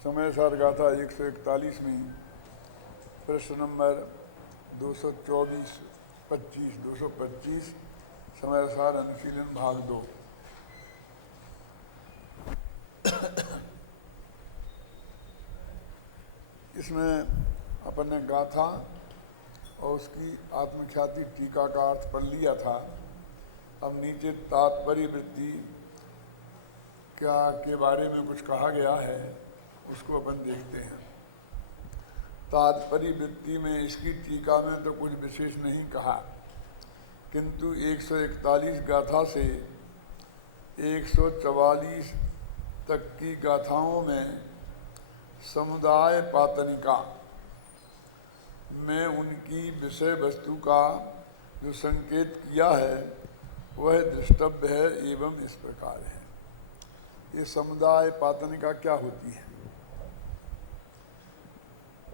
समय सार गाथा 141 में प्रश्न नंबर 224, 25, 225 समय सार अनुशीलन भाग 2। इसमें अपन ने गाथा और उसकी आत्मख्याति टीका का अर्थ पढ़ लिया था। अब नीचे तात्पर्य वृत्ति क्या के बारे में कुछ कहा गया है, उसको अपन देखते हैं। तात्पर्य वृत्ति में इसकी टीका में तो कुछ विशेष नहीं कहा, किंतु 141 गाथा से 144 तक की गाथाओं में समुदाय पातनिका में उनकी विषय वस्तु का जो संकेत किया है वह दृष्टव्य है एवं इस प्रकार है। ये समुदाय पातनिका क्या होती है?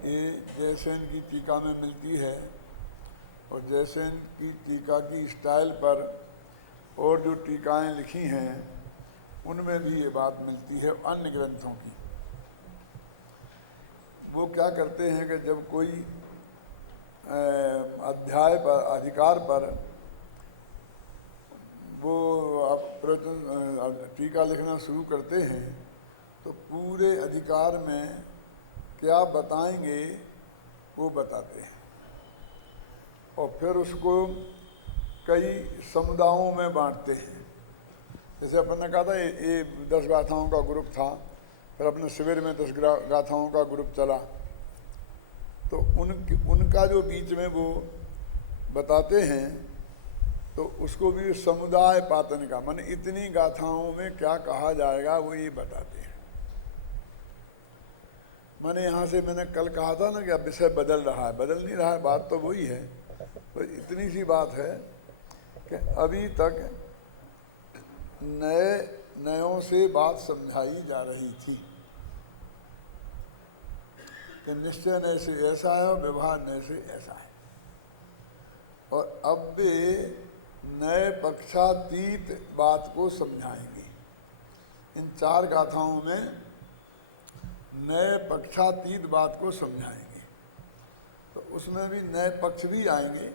ये जयसेन की टीका में मिलती है और जयसेन की टीका की स्टाइल पर और जो टीकाएं लिखी हैं उनमें भी ये बात मिलती है अन्य ग्रंथों की। वो क्या करते हैं कि जब कोई अध्याय पर अधिकार पर वो टीका लिखना शुरू करते हैं तो पूरे अधिकार में क्या बताएंगे वो बताते हैं और फिर उसको कई समुदायों में बांटते हैं। जैसे अपन ने कहा था ये 10 गाथाओं का ग्रुप था, फिर अपने शिविर में 10 गाथाओं का ग्रुप चला, तो उनका जो बीच में वो बताते हैं तो उसको भी समुदाय पातनिका माने इतनी गाथाओं में क्या कहा जाएगा वो ये बताते हैं। माने यहाँ से मैंने कल कहा था ना कि अब विषय बदल रहा है, बदल नहीं रहा है, बात तो वही है। तो इतनी सी बात है कि अभी तक नयों से बात समझाई जा रही थी कि निश्चय नए से ऐसा है और व्यवहार नए से ऐसा है, और अब वे नए पक्षातीत बात को समझाएंगे। इन 4 गाथाओं में नए पक्षातीत बात को समझाएंगे, तो उसमें भी नए पक्ष भी आएंगे।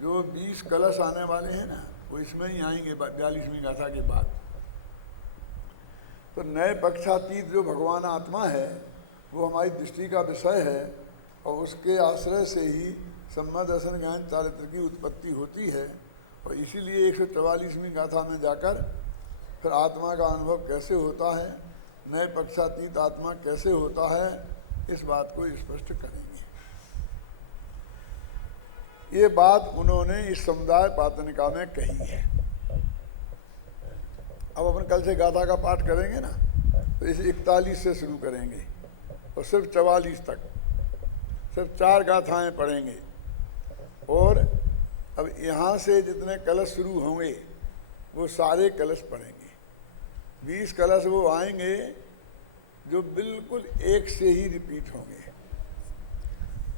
जो 20 कलश आने वाले हैं ना वो इसमें ही आएंगे 42वीं गाथा के बाद। तो नए पक्षातीत जो भगवान आत्मा है वो हमारी दृष्टि का विषय है और उसके आश्रय से ही सम्मा दर्शन ज्ञान चारित्र की उत्पत्ति होती है। और इसीलिए 144वीं गाथा में जाकर फिर आत्मा का अनुभव कैसे होता है, नए पक्षातीत आत्मा कैसे होता है, इस बात को स्पष्ट करेंगे। ये बात उन्होंने इस समुदाय पातनिका में कही है। अब अपन कल से गाथा का पाठ करेंगे ना, तो इसे 41 से शुरू करेंगे और सिर्फ 44 तक सिर्फ 4 गाथाएं पढ़ेंगे। और अब यहाँ से जितने कलश शुरू होंगे वो सारे कलश पढ़ेंगे। 20 कलश वो आएंगे जो बिल्कुल एक से ही रिपीट होंगे,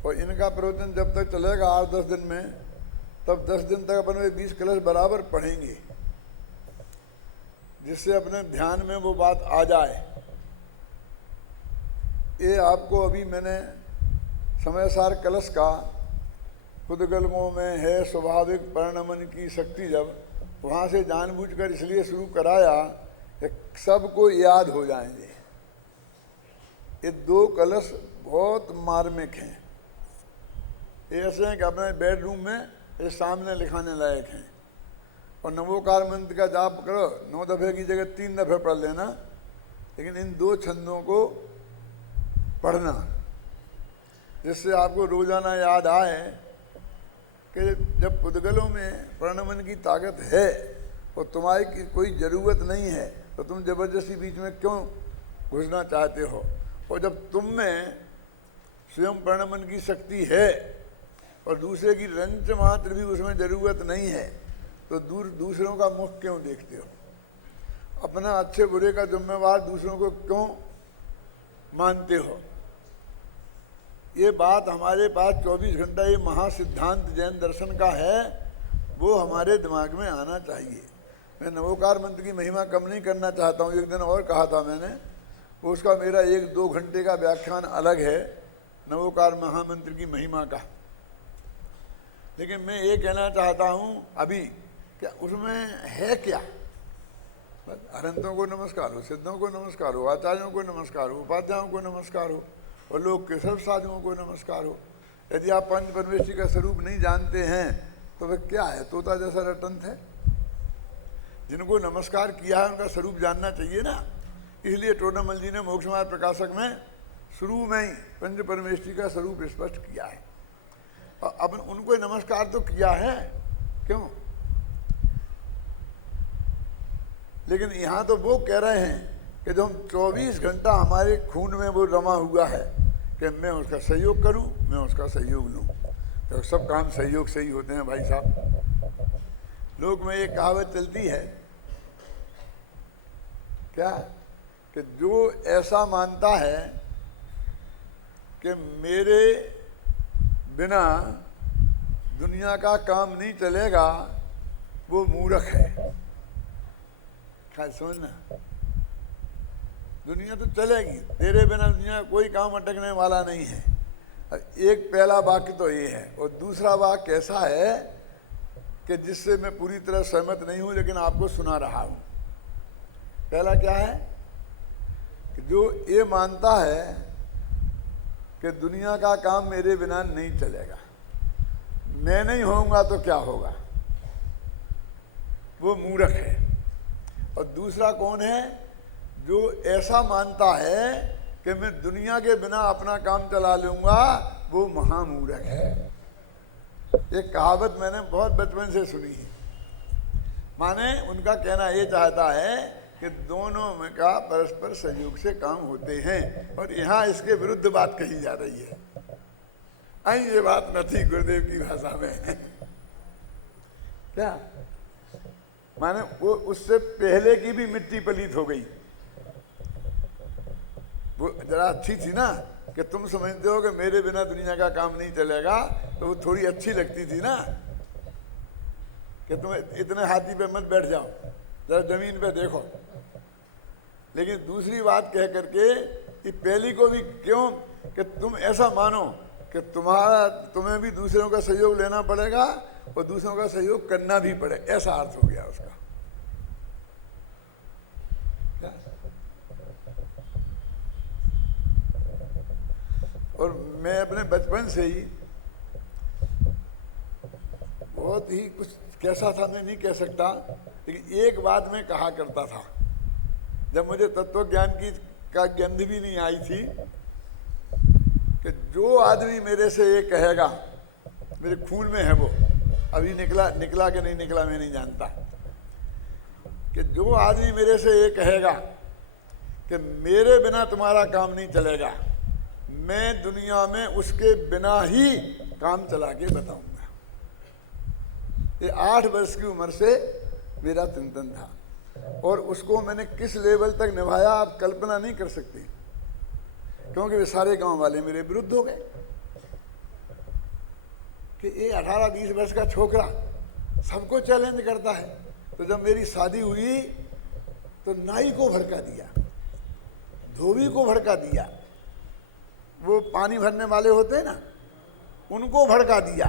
और इनका प्रवचन जब तक चलेगा 8-10 दिन में, तब 10 दिन तक अपन 20 कलश बराबर पढ़ेंगे, जिससे अपने ध्यान में वो बात आ जाए। ये आपको अभी मैंने समय सार कलश का खुदगलमों में है स्वाभाविक परिणमन की शक्ति, जब वहाँ से जानबूझकर इसलिए शुरू कराया कि सबको याद हो जाएंगे। ये 2 कलश बहुत मार्मिक हैं, ऐसे हैं कि अपने बेडरूम में ये सामने लिखाने लायक हैं। और नमोकार मंत्र का जाप करो 9 दफ़े की जगह 3 दफ़े पढ़ लेना, लेकिन इन 2 छंदों को पढ़ना, जिससे आपको रोजाना याद आए कि जब पुद्गलों में प्रणमन की ताकत है और तुम्हारी कोई ज़रूरत नहीं है तो तुम जबरदस्ती बीच में क्यों घुसना चाहते हो। और जब तुम में स्वयं प्रणमन की शक्ति है और दूसरे की रंच मात्र भी उसमें ज़रूरत नहीं है तो दूसरों का मुख क्यों देखते हो? अपना अच्छे बुरे का जिम्मेवार दूसरों को क्यों मानते हो? ये बात हमारे पास 24 घंटा ये महासिद्धांत जैन दर्शन का है, वो हमारे दिमाग में आना चाहिए। मैं नवोकार मंत्र की महिमा कम नहीं करना चाहता हूँ। एक दिन और कहा था मैंने, उसका मेरा 1-2 घंटे का व्याख्यान अलग है नवोकार महामंत्र की महिमा का। लेकिन मैं ये कहना चाहता हूँ अभी क्या उसमें है क्या। बस अनंतों को नमस्कार हो, सिद्धों को नमस्कार हो, आचार्यों को नमस्कार हो, उपाध्यायों को नमस्कार हो और लोग के सर्व साधुओं को नमस्कार हो। यदि आप पंच परमेश्वरी का स्वरूप नहीं जानते हैं तो वह क्या है, तोता जैसा रटंत है। जिनको नमस्कार किया है उनका स्वरूप जानना चाहिए ना। इसलिए टोडामल जी ने मोक्ष मार्ग प्रकाशक में शुरू में ही पंच परमेश्वरी का स्वरूप स्पष्ट किया है। और अब उनको नमस्कार तो किया है, क्यों? लेकिन यहाँ तो वो कह रहे हैं कि जो हम 24 घंटा हमारे खून में वो रमा हुआ है कि मैं उसका सहयोग करूं, मैं उसका सहयोग लूं। तो सब काम सहयोग से ही होते हैं भाई साहब। लोक में एक कहावत चलती है क्या कि जो ऐसा मानता है कि मेरे बिना दुनिया का काम नहीं चलेगा वो मूर्ख है। समझना, दुनिया तो चलेगी, तेरे बिना दुनिया कोई काम अटकने वाला नहीं है। एक पहला वाक्य तो ये है। और दूसरा वाक्य ऐसा है कि जिससे मैं पूरी तरह सहमत नहीं हूं लेकिन आपको सुना रहा हूं। पहला क्या है कि जो ये मानता है कि दुनिया का काम मेरे बिना नहीं चलेगा, मैं नहीं होऊंगा तो क्या होगा, वो मूर्ख है। और दूसरा कौन है? जो ऐसा मानता है कि मैं दुनिया के बिना अपना काम चला लूंगा, वो महामूर्ख है। एक कहावत मैंने बहुत बचपन से सुनी है। माने उनका कहना ये चाहता है कि दोनों में का परस्पर सहयोग से काम होते हैं। और यहाँ इसके विरुद्ध बात कही जा रही है। आई ये बात न थी गुरुदेव की भाषा में क्या माने वो उससे पहले की भी मिट्टी पलीत हो गई। वो जरा अच्छी थी ना कि तुम समझते हो कि मेरे बिना दुनिया का काम नहीं चलेगा, तो वो थोड़ी अच्छी लगती थी ना कि तुम इतने हाथी पे मत बैठ जाओ, जरा जमीन पे देखो। लेकिन दूसरी बात कह करके कि पहली को भी क्यों कि तुम ऐसा मानो कि तुम्हें भी दूसरों का सहयोग लेना पड़ेगा और दूसरों का सहयोग करना भी पड़े, ऐसा अर्थ हो गया उसका। और मैं अपने बचपन से ही बहुत ही कुछ कैसा था मैं नहीं कह सकता, लेकिन एक बात मैं कहा करता था जब मुझे तत्व ज्ञान की का गंध भी नहीं आई थी कि जो आदमी मेरे से ये कहेगा, मेरे खून में है वो, अभी निकला कि नहीं निकला मैं नहीं जानता, कि जो आदमी मेरे से ये कहेगा कि मेरे बिना तुम्हारा काम नहीं चलेगा, मैं दुनिया में उसके बिना ही काम चला के बताऊंगा। ये 8 वर्ष की उम्र से मेरा चिंतन था और उसको मैंने किस लेवल तक निभाया आप कल्पना नहीं कर सकते, क्योंकि वे सारे गांव वाले मेरे विरुद्ध हो गए कि ये 18-20 वर्ष का छोकरा सबको चैलेंज करता है। तो जब मेरी शादी हुई तो नाई को भड़का दिया, धोबी को भड़का दिया, वो पानी भरने वाले होते हैं ना उनको भड़का दिया,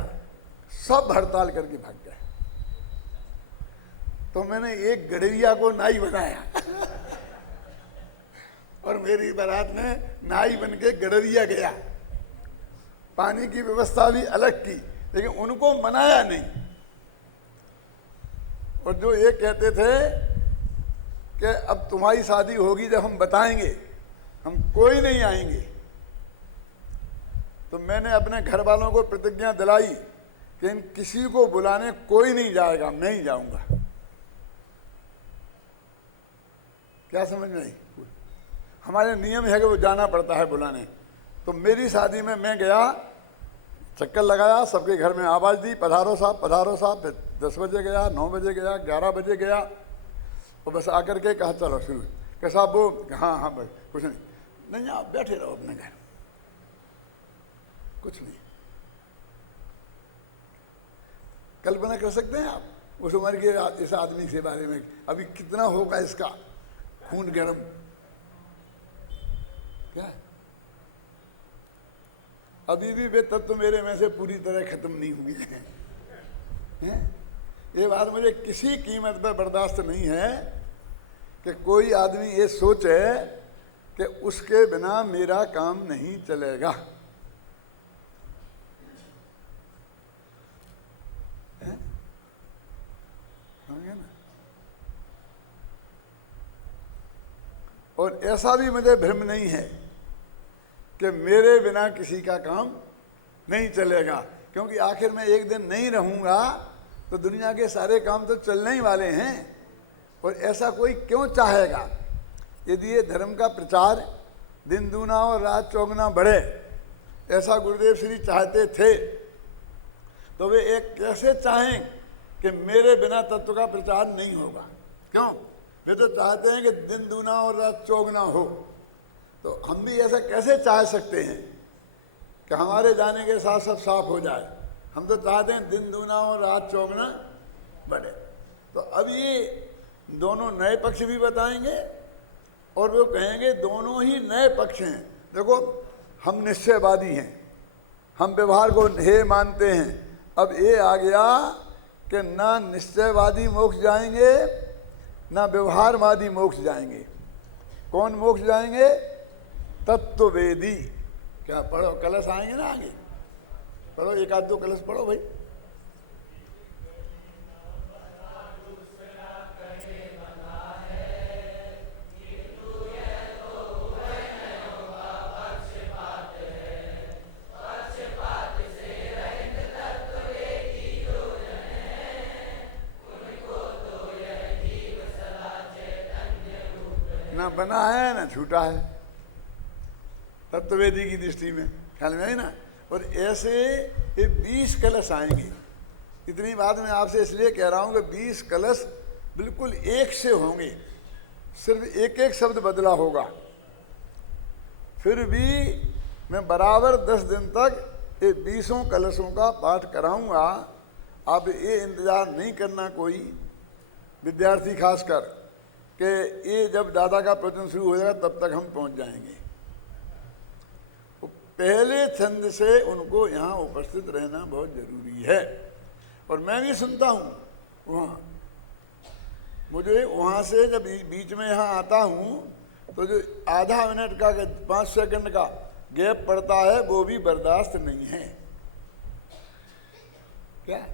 सब हड़ताल करके भाग गए। तो मैंने एक गडरिया को नाई बनाया और मेरी बारात में नाई बन के गडरिया गया। पानी की व्यवस्था भी अलग की, लेकिन उनको मनाया नहीं। और जो ये कहते थे कि अब तुम्हारी शादी होगी जब हम बताएंगे, हम कोई नहीं आएंगे, तो मैंने अपने घर वालों को प्रतिज्ञा दिलाई कि इन किसी को बुलाने कोई नहीं जाएगा, मैं ही जाऊंगा। क्या समझ में आई? हमारे नियम है कि वो जाना पड़ता है बुलाने। तो मेरी शादी में मैं गया, चक्कर लगाया, सबके घर में आवाज़ दी, पधारो साहब पधारो साहब। फिर 10 बजे गया, 9 बजे गया, 11 बजे गया, और बस आकर के कहा चलो शुरू। कि साहब वो हाँ हाँ भाई कुछ नहीं आप बैठे रहो अपने घर, कुछ नहीं। कल्पना कर सकते हैं आप उस उम्र के इस आदमी के बारे में अभी कितना होगा इसका खून गर्म। अभी भी वे तत्व मेरे में से पूरी तरह खत्म नहीं हुए हैं। ये बात मुझे किसी कीमत पर बर्दाश्त नहीं है कि कोई आदमी ये सोचे कि उसके बिना मेरा काम नहीं चलेगा। समझे ना? और ऐसा भी मुझे भ्रम नहीं है कि मेरे बिना किसी का काम नहीं चलेगा, क्योंकि आखिर में एक दिन नहीं रहूंगा तो दुनिया के सारे काम तो चलने ही वाले हैं। और ऐसा कोई क्यों चाहेगा? यदि ये धर्म का प्रचार दिन दूना और रात चौगुना बढ़े, ऐसा गुरुदेव श्री चाहते थे, तो वे एक कैसे चाहें कि मेरे बिना तत्व का प्रचार नहीं होगा? क्यों? वे तो चाहते हैं कि दिन दूना और रात चौगुना हो। तो हम भी ऐसा कैसे चाह सकते हैं कि हमारे जाने के साथ सब साफ हो जाए? हम तो चाहते हैं दिन दूना और रात चौगुना बढ़े। तो अब ये दोनों नए पक्ष भी बताएंगे और वो कहेंगे दोनों ही नए पक्ष हैं। देखो, हम निश्चयवादी हैं, हम व्यवहार को हे मानते हैं। अब ये आ गया कि ना निश्चयवादी मोक्ष जाएंगे ना व्यवहारवादी मोक्ष जाएंगे। कौन मोक्ष जाएंगे? तत्ववेदी। क्या पढ़ो, कलश आएंगे ना आगे? पढ़ो, एक आध दो कलश पढ़ो भाई। ना बना है ना छूटा है तत्ववेदी की दृष्टि में, ख्याल में आई ना? और ऐसे ये 20 कलश आएंगे। इतनी बात मैं आपसे इसलिए कह रहा हूं कि 20 कलश बिल्कुल एक से होंगे, सिर्फ एक एक शब्द बदला होगा। फिर भी मैं बराबर 10 दिन तक ये 20 कलशों का पाठ कराऊंगा। आप ये इंतजार नहीं करना कोई विद्यार्थी खासकर कि ये जब दादा का प्रवचन शुरू हो जाएगा तब तक हम पहुंच जाएंगे। तो पहले छंद से उनको यहाँ उपस्थित रहना बहुत जरूरी है। और मैं भी सुनता हूँ वहाँ, मुझे वहाँ से जब बीच में यहाँ आता हूँ तो जो आधा मिनट का 5 सेकंड का गैप पड़ता है वो भी बर्दाश्त नहीं है। क्या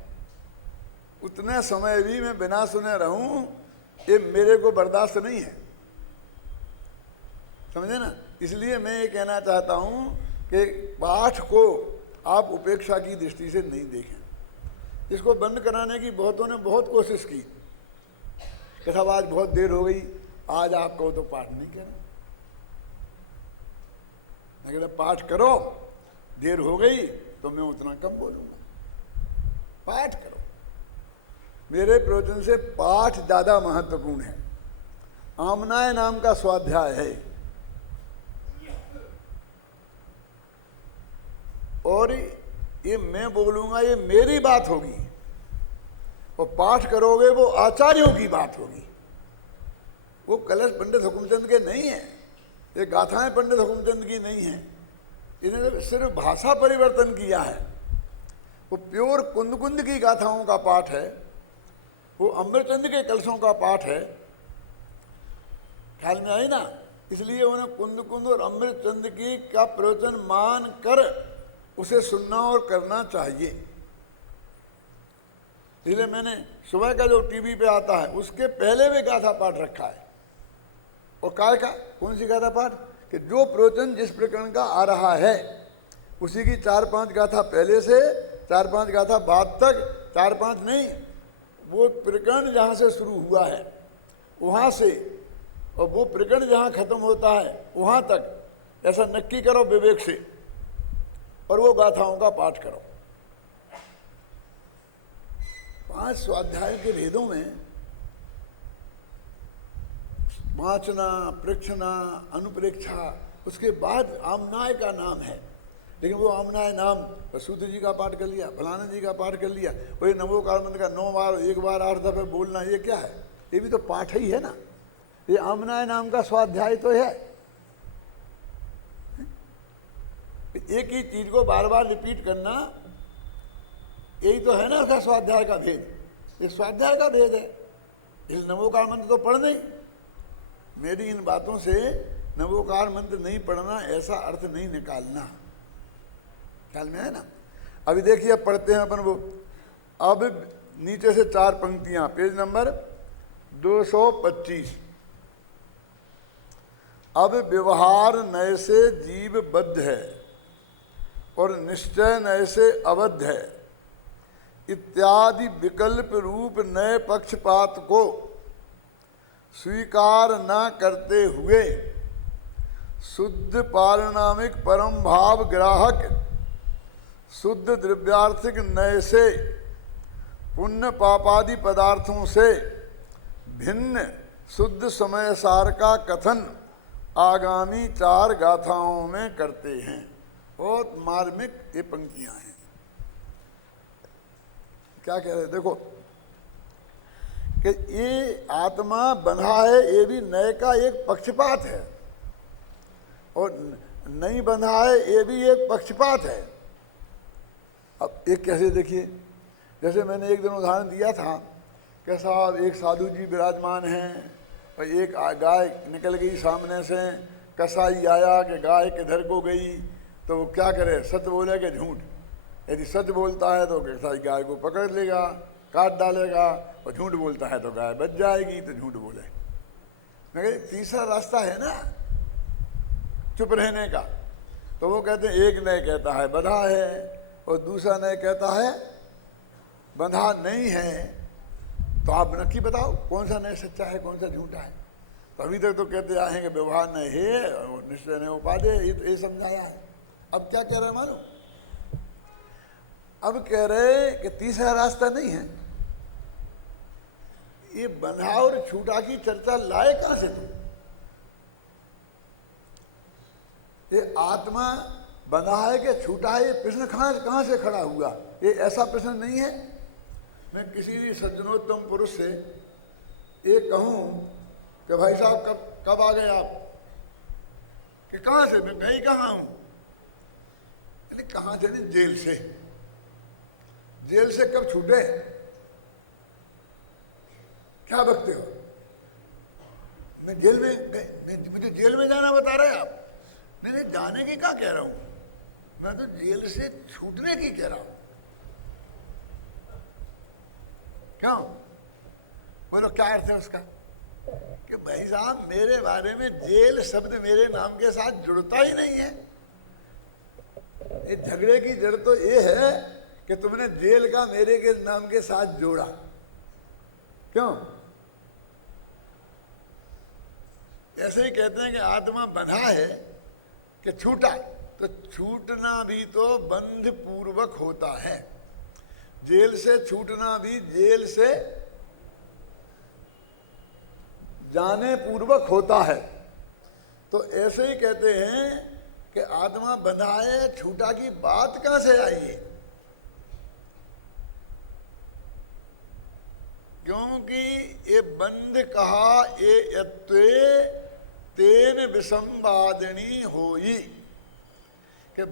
उतने समय भी मैं बिना सुने रहूं, ये मेरे को बर्दाश्त नहीं है। समझे ना? इसलिए मैं ये कहना चाहता हूं कि पाठ को आप उपेक्षा की दृष्टि से नहीं देखें। इसको बंद कराने की बहुतों ने बहुत कोशिश की कि साहब आज बहुत देर हो गई, आज आप कहो तो पाठ नहीं करें। अगर पाठ करो, देर हो गई तो मैं उतना कम बोलूंगा। पाठ करो। मेरे प्रवचन से पाठ ज्यादा महत्वपूर्ण है। आमनाय नाम का स्वाध्याय है और ये मैं बोलूंगा, ये मेरी बात होगी। और पाठ करोगे वो आचार्यों की बात होगी। वो कलश पंडित हुकुमचंद के नहीं है, ये गाथाएं पंडित हुकुमचंद की नहीं है। इन्होंने सिर्फ भाषा परिवर्तन किया है। वो प्योर कुंद कुंद की गाथाओं का पाठ है, वो अमृतचंद के कलशों का पाठ है। ख्याल में आई ना? इसलिए उन्हें कुंद कुंद और अमृतचंद की का प्रवचन मान कर उसे सुनना और करना चाहिए। इसलिए मैंने सुबह का जो टीवी पे आता है उसके पहले भी गाथा पाठ रखा है। और काय का कौन सी गाथा पाठ? कि जो प्रवचन जिस प्रकरण का आ रहा है उसी की 4-5 गाथा पहले से, 4-5 गाथा बाद तक, 4-5 नहीं, वो प्रकरण जहाँ से शुरू हुआ है वहाँ से और वो प्रकरण जहाँ खत्म होता है वहाँ तक, ऐसा नक्की करो विवेक से और वो गाथाओं का पाठ करो। 5 स्वाध्याय के वेदों में वाचना, प्रेक्षणा, अनुप्रेक्षा, उसके बाद आमनाय का नाम है। लेकिन वो आमनाय नाम सूत्र जी का पाठ कर लिया, फलाना जी का पाठ कर लिया, और ये नमो काल मंत्र का 9 बार 1 बार 8 दफे बोलना, ये क्या है? ये भी तो पाठ ही है ना। ये आमनाय नाम का स्वाध्याय तो है। एक ही चीज को बार बार रिपीट करना, यही तो है ना उसका स्वाध्याय का भेद। ये स्वाध्याय का भेद है। इस नमोकार मंत्र तो पढ़ नहीं, मेरी इन बातों से नमोकार मंत्र नहीं पढ़ना ऐसा अर्थ नहीं निकालना। ख्याल में है ना? अभी देखिए, अब पढ़ते हैं अपन वो। अब नीचे से 4 पंक्तियां, पेज नंबर 225। अब व्यवहार नए से जीव बद्ध है और निश्चय नए से अबद्ध है इत्यादि विकल्प रूप नए पक्षपात को स्वीकार न करते हुए शुद्ध पारिणामिक परम भाव ग्राहक शुद्ध द्रव्यार्थिक नए से पुण्य पापादि पदार्थों से भिन्न शुद्ध समय सार का कथन आगामी 4 गाथाओं में करते हैं। बहुत मार्मिक ये पंक्तियां हैं। क्या कह रहे? देखो कि ये आत्मा बंधा है, ये भी नए का एक पक्षपात है, और नहीं बंधा है ये भी एक पक्षपात है। अब एक कैसे देखिए, जैसे मैंने एक दिन उदाहरण दिया था कि साहब एक साधु जी विराजमान हैं और एक गाय निकल गई सामने से, कसाई आया कि गाय किधर को गई, तो वो क्या करे, सच बोले कि झूठ। यदि सच बोलता है तो कसाई गाय को पकड़ लेगा, काट डालेगा, और झूठ बोलता है तो गाय बच जाएगी, तो झूठ बोले। मगर तीसरा रास्ता है ना चुप रहने का। तो वो कहते हैं, एक नए कहता है बंधा है और दूसरा नए कहता है बंधा नहीं है, तो आप नक्की बताओ कौन सा नए सच्चा है, कौन सा झूठा है। तो अभी तक तो कहते आए हैं कि व्यवहार नए है और निश्चय नए उपाधे, ये समझाया है। अब क्या कह रहे हैं मानो? अब कह रहे कि तीसरा रास्ता नहीं है। ये बंधा और छूटा की चर्चा लाए कहां से तुम? ये आत्मा बंधा है कि छूटा है, ये प्रश्न कहां से खड़ा हुआ? ये ऐसा प्रश्न नहीं है। मैं किसी भी सज्जनोत्तम पुरुष से ये कहूं कि भाई साहब कब आ गए आप, कि कहां से? मैं गई कहां हूं? कहां से? नहीं, जेल से। जेल से कब छूटे? क्या बकते हो? मैं जेल में, मुझे जेल में जाना बता रहे हैं आप? नहीं, जाने की क्या कह रहा हूं, मैं तो जेल से छूटने की कह रहा हूं। क्यों? बोलो क्या अर्थ है उसका? कि भाई साहब मेरे बारे में जेल शब्द मेरे नाम के साथ जुड़ता ही नहीं है। ये झगड़े की जड़ तो ये है कि तुमने जेल का मेरे के नाम के साथ जोड़ा। क्यों? ऐसे ही कहते हैं कि आत्मा बंधा है कि छूटा, तो छूटना भी तो बंध पूर्वक होता है। जेल से छूटना भी जेल से जाने पूर्वक होता है। तो ऐसे ही कहते हैं कि आत्मा बंधा है, छूटा की बात कहां से आई है? क्योंकि ये बंध कहा ये यत्वे तेन विसंवादिनी होई, कि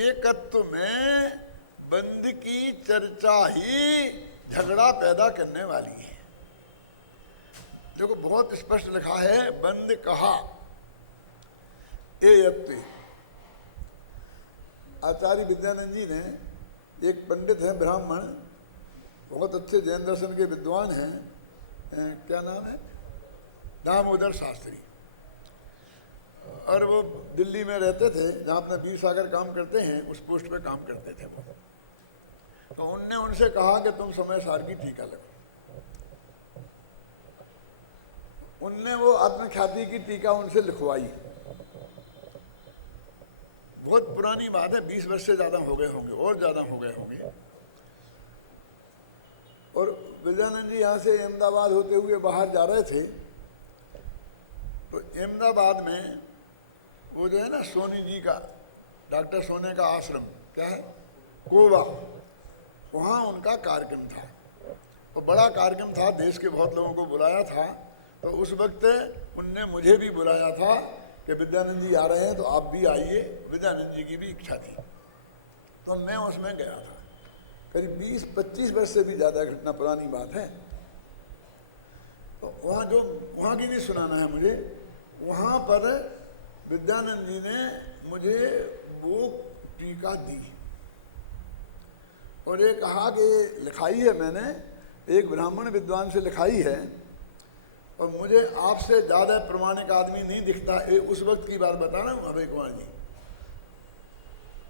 एकत्व में बंध की चर्चा ही झगड़ा पैदा करने वाली है। देखो बहुत स्पष्ट लिखा है, बंध कहा ए यत्वे। आचार्य विद्यानंद जी ने, एक पंडित है ब्राह्मण, बहुत अच्छे जैन दर्शन के विद्वान हैं, क्या नाम है, दामोदर शास्त्री, और वो दिल्ली में रहते थे, जहाँ अपना वीर सागर काम करते हैं उस पोस्ट पे काम करते थे वो। तो उनने उनसे कहा कि तुम समय सार की टीका लगो। उनने वो आत्मख्याति की टीका उनसे लिखवाई। बहुत पुरानी बात है, 20 वर्ष से ज्यादा हो गए होंगे, और ज्यादा हो गए होंगे। और विजयानंद जी यहाँ से अहमदाबाद होते हुए बाहर जा रहे थे, तो अहमदाबाद में वो जो है ना सोनी जी का, डॉक्टर सोने का आश्रम, क्या है, कोबा, वहाँ उनका कार्यक्रम था। और बड़ा कार्यक्रम था, देश के बहुत लोगों को बुलाया था। तो उस वक्त उनने मुझे भी बुलाया था कि विद्यानंद जी आ रहे हैं तो आप भी आइए। विद्यानंद जी की भी इच्छा थी, तो मैं उसमें गया था। करीब 20-25 वर्ष से भी ज़्यादा घटना, पुरानी बात है। तो वहाँ की नहीं सुनाना है मुझे। वहाँ पर विद्यानंद जी ने मुझे वो टीका दी और ये कहा कि लिखाई है मैंने, एक ब्राह्मण विद्वान से लिखाई है और मुझे आपसे ज़्यादा प्रमाणिक आदमी नहीं दिखता। ये उस वक्त की बात बता रहा हूँ अभय कुमार जी।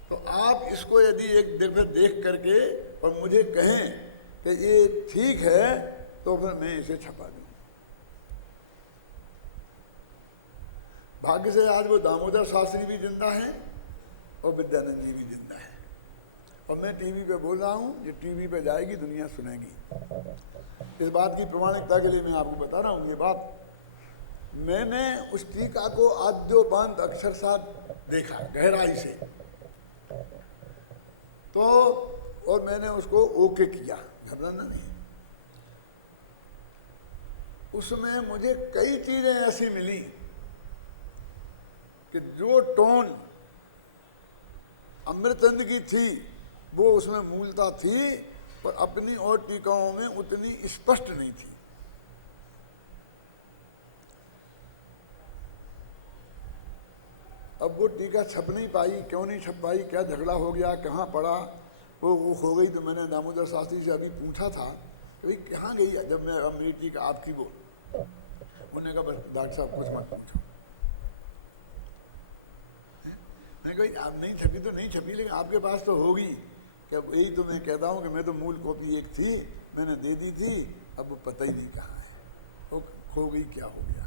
तो आप इसको यदि एक दफे देख करके और मुझे कहें कि ये ठीक है तो फिर मैं इसे छपा दूँ। भाग्य से आज वो दामोदर शास्त्री भी जिंदा हैं और विद्यानंद जी भी जिंदा है। और मैं टीवी पे बोल रहा हूँ, ये टीवी पे जाएगी, दुनिया सुनेगी। इस बात की प्रमाणिकता के लिए मैं आपको बता रहा हूँ ये बात। मैंने उस टीका को आद्योपांत अक्षर साथ देखा गहराई से, तो और मैंने उसको ओके किया, घबराना नहीं। उसमें मुझे कई चीजें ऐसी मिली कि जो टोन अमृतचंद की थी वो उसमें मूलता थी, पर अपनी और टीकाओं में उतनी स्पष्ट नहीं थी। अब वो टीका छप नहीं पाई, क्यों नहीं छप पाई, क्या झगड़ा हो गया, कहाँ पड़ा, वो हो गई। तो मैंने दामोदर शास्त्री से अभी पूछा था कि भाई कहाँ गई है, जब मैं अब मेरी टीका आपकी बोल। उन्होंने कहा बस डॉक्टर साहब कुछ मत पूछो। मैंने कहा आप नहीं छपी तो नहीं छपी, लेकिन आपके पास तो होगी। क्या यही तो मैं कहता हूँ कि मैं तो मूल कॉपी एक थी, मैंने दे दी थी, अब वो पता ही नहीं कहाँ है, वो खो गई, क्या हो गया।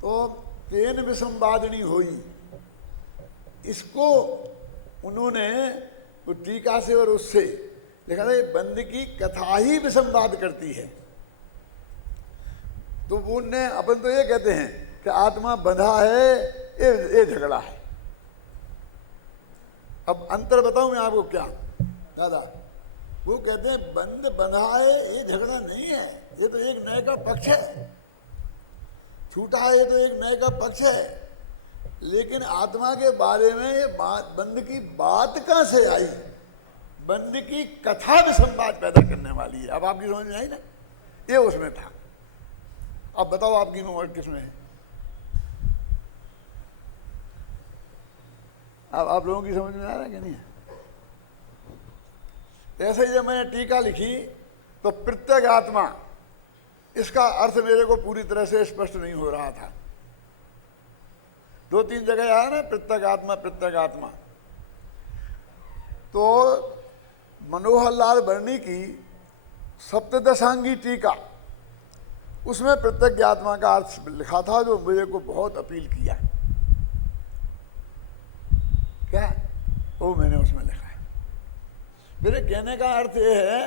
तो तेन विसंवादिनी हुई, इसको उन्होंने वो टीका से और उससे लिखा था, बंद की कथा ही विसंवाद करती है। तो उनने, अपन तो ये कहते हैं कि आत्मा बंधा है, ये झगड़ा है। अब अंतर बताऊं मैं आपको क्या दादा, वो कहते हैं बंद बंधा है, ये झगड़ा नहीं है, ये तो एक नए का पक्ष है। छूटा है, ये तो एक नए का पक्ष है। लेकिन आत्मा के बारे में ये बात, बंद की बात कहां से आई, बंद की कथा में संवाद पैदा करने वाली है। अब आपकी समझ में आई ना, ये उसमें था। अब बताओ आपकी उम्र किसमें है? अब आप लोगों की समझ में आ रहा है कि नहीं? ऐसे ही जब मैंने टीका लिखी तो प्रत्येक आत्मा, इसका अर्थ मेरे को पूरी तरह से स्पष्ट नहीं हो रहा था। 2-3 जगह आया ना प्रत्येक आत्मा प्रत्येक आत्मा। तो मनोहर लाल वर्णी की सप्तदशांगी टीका, उसमें प्रत्येक आत्मा का अर्थ लिखा था, जो मेरे को बहुत अपील किया। क्या वो मैंने उसमें लिखा है। मेरे कहने का अर्थ ये है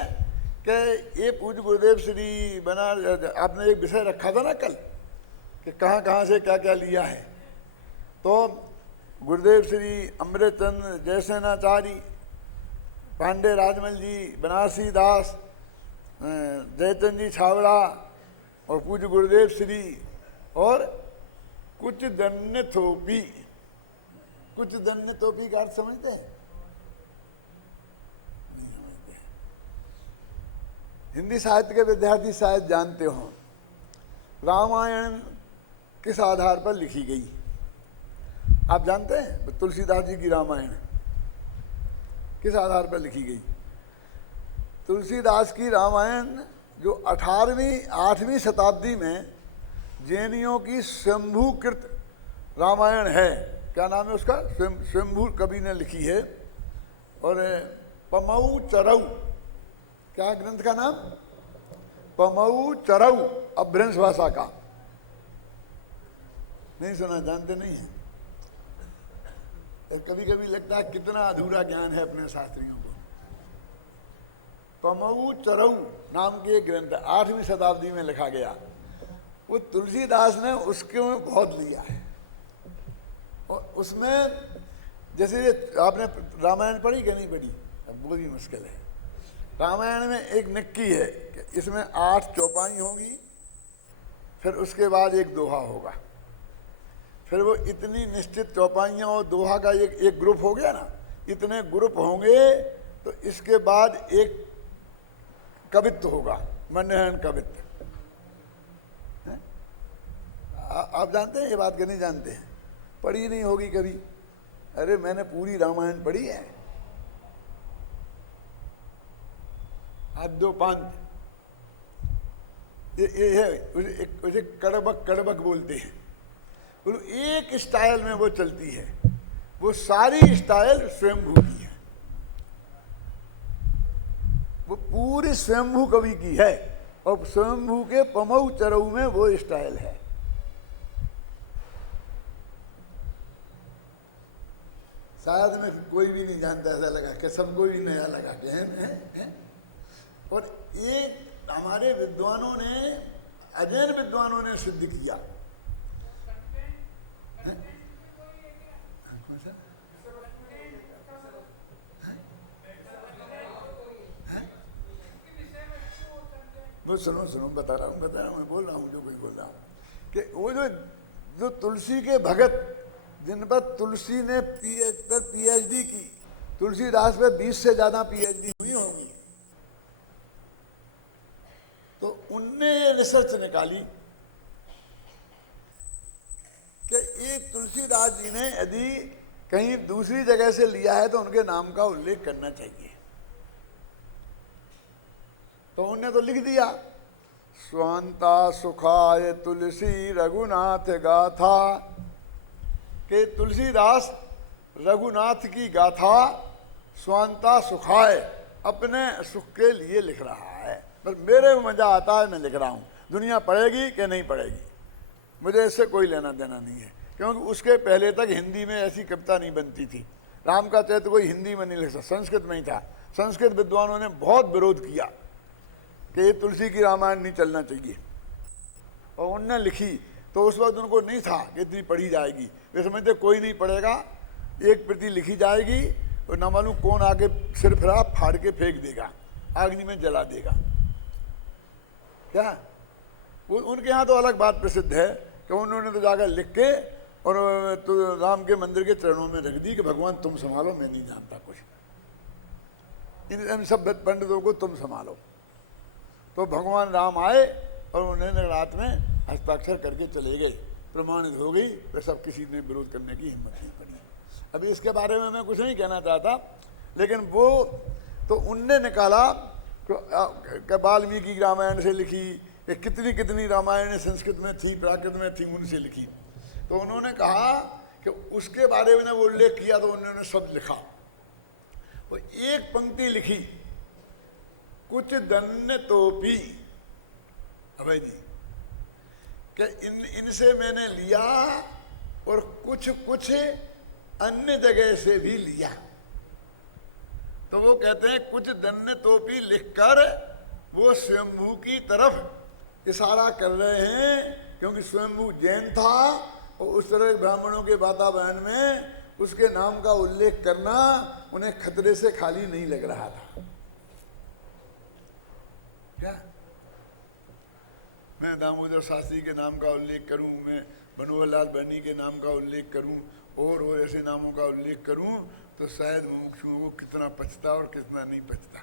कि ये पूज्य गुरुदेव श्री बना, आपने एक विषय रखा था ना कल कि कहाँ कहाँ से क्या क्या लिया है। तो गुरुदेव श्री अमृतचंद जयसेनाचारी, पांडे राजमल जी, बनारसी दास, जयचंद जी छावड़ा और पूज्य गुरुदेव श्री, और कुछ दन्य थोपी। कुछ दन्य थोपी का अर्थ समझते हैं? नहीं समझते। हिंदी साहित्य के विद्यार्थी शायद जानते हो, रामायण किस आधार पर लिखी गई आप जानते हैं? तुलसीदास जी की रामायण किस आधार पर लिखी गई? तुलसीदास की रामायण जो 8वीं शताब्दी में जैनियों की शंभुकृत रामायण है, क्या नाम है उसका, स्वयंभू कवि ने लिखी है। और पमऊ चरऊ, क्या ग्रंथ का नाम? पमऊ चरऊ, अभ्रंश भाषा का। नहीं सुना, जानते नहीं है? कभी कभी लगता है कितना अधूरा ज्ञान है अपने शास्त्रियों को। पमऊ चरऊ नाम के एक ग्रंथ 8वीं शताब्दी में लिखा गया। वो तुलसीदास ने उसके में बहुत लिया है। और उसमें जैसे आपने रामायण पढ़ी कि नहीं पढ़ी? अब वो भी मुश्किल है। रामायण में एक नक्की है कि इसमें 8 चौपाई होंगी, फिर उसके बाद एक दोहा होगा, फिर वो इतनी निश्चित चौपाइयाँ और दोहा का एक ग्रुप हो गया ना, इतने ग्रुप होंगे तो इसके बाद एक कवित्व होगा, मनहन कवित्व। आप जानते हैं ये बात कि नहीं जानते हैं? पढ़ी नहीं होगी कभी। अरे मैंने पूरी रामायण पढ़ी है, आद्योपांत। ये है उसे कड़बक कड़बक बोलते हैं। बोलो एक स्टाइल में वो चलती है, वो सारी स्टाइल स्वयंभू की है, वो पूरी स्वयंभू कवि की है, और स्वयंभू के पमऊ चरऊ में वो स्टाइल है। शायद में कोई भी नहीं जानता, ऐसा लगा कि सबको भी नया लगा के है। और एक हमारे विद्वानों ने, अजैन विद्वानों ने सिद्ध किया। वो सुनो बता रहा हूँ, मैं बोल रहा हूँ जो कोई बोल रहा हूँ कि वो जो तुलसी के भगत, जिन पर तुलसी ने पीएचडी की, तुलसीदास पे 20 से ज्यादा पीएचडी हुई होगी, तो उनने रिसर्च निकाली कि ये तुलसीदास जी ने यदि कहीं दूसरी जगह से लिया है तो उनके नाम का उल्लेख करना चाहिए। तो उन्होंने तो लिख दिया, स्वांता सुखाय तुलसी रघुनाथ गाथा, कि तुलसीदास रघुनाथ की गाथा स्वांता सुखाय अपने सुख के लिए लिख रहा है। बस मेरे को मजा आता है, मैं लिख रहा हूँ, दुनिया पढ़ेगी कि नहीं पढ़ेगी मुझे इससे कोई लेना देना नहीं है, क्योंकि उसके पहले तक हिंदी में ऐसी कविता नहीं बनती थी। राम का चरित्र कोई हिंदी में नहीं लिख सकता, संस्कृत में ही था। संस्कृत विद्वानों ने बहुत विरोध किया कि ये तुलसी की रामायण नहीं चलना चाहिए, और उनने लिखी तो उस वक्त उनको नहीं था कि इतनी पढ़ी जाएगी। वे समझते कोई नहीं पढ़ेगा, एक प्रति लिखी जाएगी और न मालूम कौन आके सिर फिरा फाड़ के फेंक देगा, अग्नि में जला देगा। क्या उनके यहाँ तो अलग बात प्रसिद्ध है कि उन्होंने तो जाकर लिख के और तो राम के मंदिर के चरणों में रख दी कि भगवान तुम संभालो, मैं नहीं जानता कुछ, इन सब पंडितों को तुम संभालो। तो भगवान राम आए और उन्होंने रात में हस्ताक्षर करके चले गए, प्रमाणित हो गई। वे सब किसी ने विरोध करने की हिम्मत नहीं पड़ी। अभी इसके बारे में मैं कुछ नहीं कहना चाहता, लेकिन वो तो उनने निकाला कि वाल्मीकि रामायण से लिखी, कितनी कितनी रामायण संस्कृत में थी, प्राकृत में थी, उनसे लिखी। तो उन्होंने कहा कि उसके बारे में वो उल्लेख किया तो उन्होंने सब लिखा। वो एक पंक्ति लिखी, कुछ दन्य तोपी अभय जी कि इनसे मैंने लिया और कुछ कुछ अन्य जगह से भी लिया। तो वो कहते हैं कुछ दन्य तोपी लिखकर वो स्वयंभू की तरफ इशारा कर रहे हैं, क्योंकि स्वयंभू जैन था और उस तरह ब्राह्मणों के वातावरण में उसके नाम का उल्लेख करना उन्हें खतरे से खाली नहीं लग रहा था। क्या मैं दामोदर शास्त्री के नाम का उल्लेख करूं, मैं बनोहर लाल बनी के नाम का उल्लेख करूं और ऐसे नामों का उल्लेख करूं तो शायद मुमुक्षुओं को कितना पछता और कितना नहीं पछता।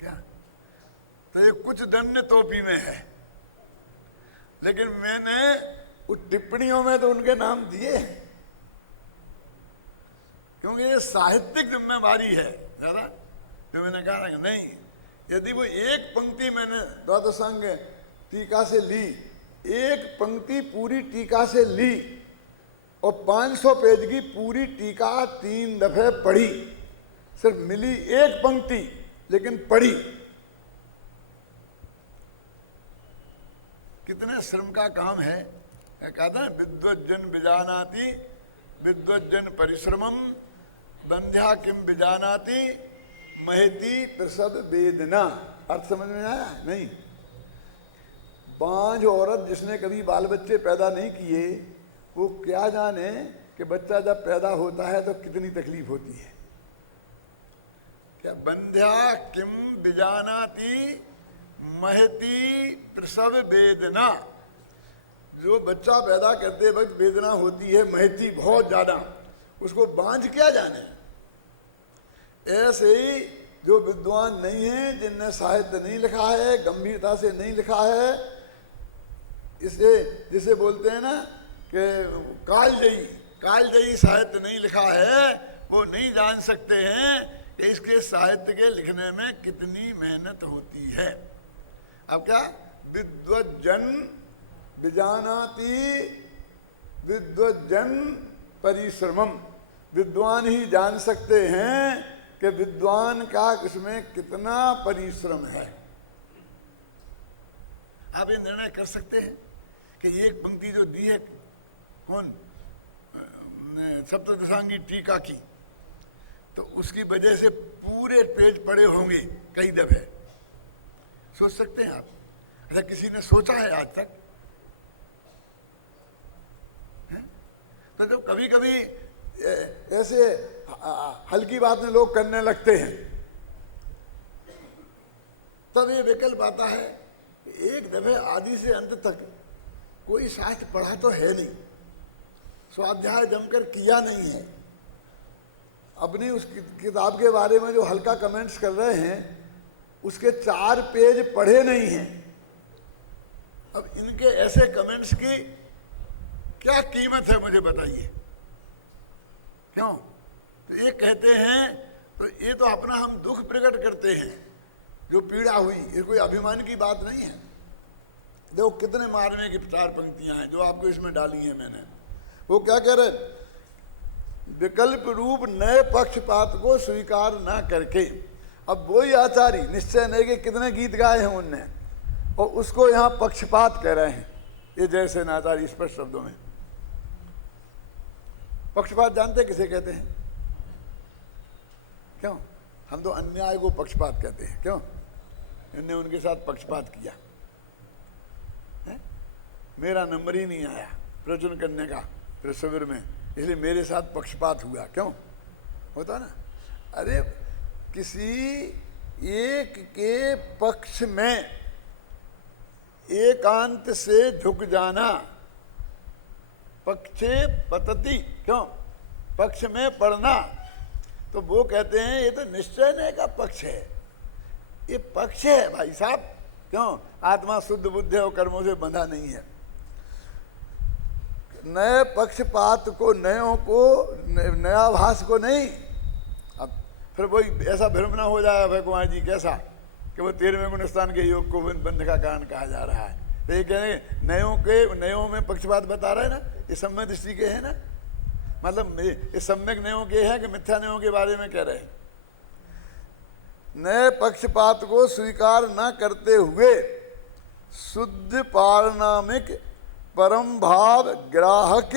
क्या तो ये कुछ दन्य तोपी में है, लेकिन मैंने उस टिप्पणियों में तो उनके नाम दिए, क्योंकि ये साहित्यिक जिम्मेवारी है जरा। तो मैंने कहा कि नहीं, यदि वो एक पंक्ति मैंने द्वादशांग टीका से ली, एक पंक्ति पूरी टीका से ली और 500 पेज की पूरी टीका 3 दफे पढ़ी, सिर्फ मिली एक पंक्ति लेकिन पढ़ी, कितने श्रम का काम है। कहता है विद्वज्जन विजानाति विद्वज्जन परिश्रमम बंध्या किम विजानाति महती प्रसव वेदना। अर्थ समझ में आया? नहीं। बांझ औरत जिसने कभी बाल बच्चे पैदा नहीं किए, वो क्या जाने कि बच्चा जब पैदा होता है तो कितनी तकलीफ होती है। क्या बंध्या किम विजानाति महती प्रसव वेदना, जो बच्चा पैदा करते वक्त वेदना होती है महती बहुत ज्यादा, उसको बांझ क्या जाने। ऐसे ही जो विद्वान नहीं है, जिनने साहित्य नहीं लिखा है, गंभीरता से नहीं लिखा है, इसे जिसे बोलते हैं ना कि कालजयी साहित्य नहीं लिखा है, वो नहीं जान सकते हैं कि इसके साहित्य के लिखने में कितनी मेहनत होती है। अब क्या, विद्वज्जन विजानाति विद्वज्जन परिश्रमम, विद्वान ही जान सकते हैं कि विद्वान का इसमें कितना परिश्रम है। आप ये निर्णय कर सकते हैं कि एक पंक्ति जो दी है कौन, सप्तदशांगी टीका की, तो उसकी वजह से पूरे पेज पड़े होंगे कई दफे। सोच सकते हैं आप? ऐसा किसी ने सोचा है आज तक? तो जब कभी कभी ऐसे हल्की बातें लोग करने लगते हैं, तब ये विकल्प आता है कि एक दफे आदि से अंत तक कोई शास्त्र पढ़ा तो है नहीं, स्वाध्याय जमकर किया नहीं है, अपनी उस किताब के बारे में जो हल्का कमेंट्स कर रहे हैं उसके 4 पेज पढ़े नहीं हैं। अब इनके ऐसे कमेंट्स की क्या कीमत है मुझे बताइए। क्यों? तो ये कहते हैं, तो ये तो अपना हम दुख प्रकट करते हैं, जो पीड़ा हुई, ये कोई अभिमान की बात नहीं है। देखो कितने मारने की 4 पंक्तियां हैं जो आपको इसमें डाली हैं मैंने। वो क्या कह रहे, विकल्प रूप नए पक्षपात को स्वीकार ना करके, अब वही आचार्य निश्चय नहीं के कितने गीत गाए हैं उनने, और उसको यहाँ पक्षपात कह रहे हैं। ये जैसे नाचार्य स्पष्ट शब्दों में, पक्षपात जानते किसे कहते हैं? क्यों? हम तो अन्याय को पक्षपात कहते हैं। क्यों? इनने उनके साथ पक्षपात किया है? मेरा नंबर ही नहीं आया प्रवचन करने का फिर शिविर में, इसलिए मेरे साथ पक्षपात हुआ। क्यों होता ना? अरे किसी एक के पक्ष में एकांत से झुक जाना, पक्षे पतति, क्यों? पक्ष में पड़ना, तो वो कहते हैं ये तो निश्चय नहीं का पक्ष है, ये पक्ष है भाई साहब। क्यों? आत्मा शुद्ध बुद्ध है और कर्मों से बंधा नहीं है। नए पक्षपात को, नयों को, नयाभास को नहीं। अब फिर वही ऐसा भ्रम ना हो जाए भगवान जी कैसा कि वो 13वें गुणस्थान के योग को बंध का कारण कहा जा रहा है। तो ये कह रहे हैं नयों में पक्षपात बता रहे हैं ना, ये सम्यक दृष्टि के है ना, मतलब ये सम्यक नयों के है कि मिथ्या नयों के बारे में कह रहे हैं। नए पक्षपात को स्वीकार न करते हुए शुद्ध पारणामिक परम भाव ग्राहक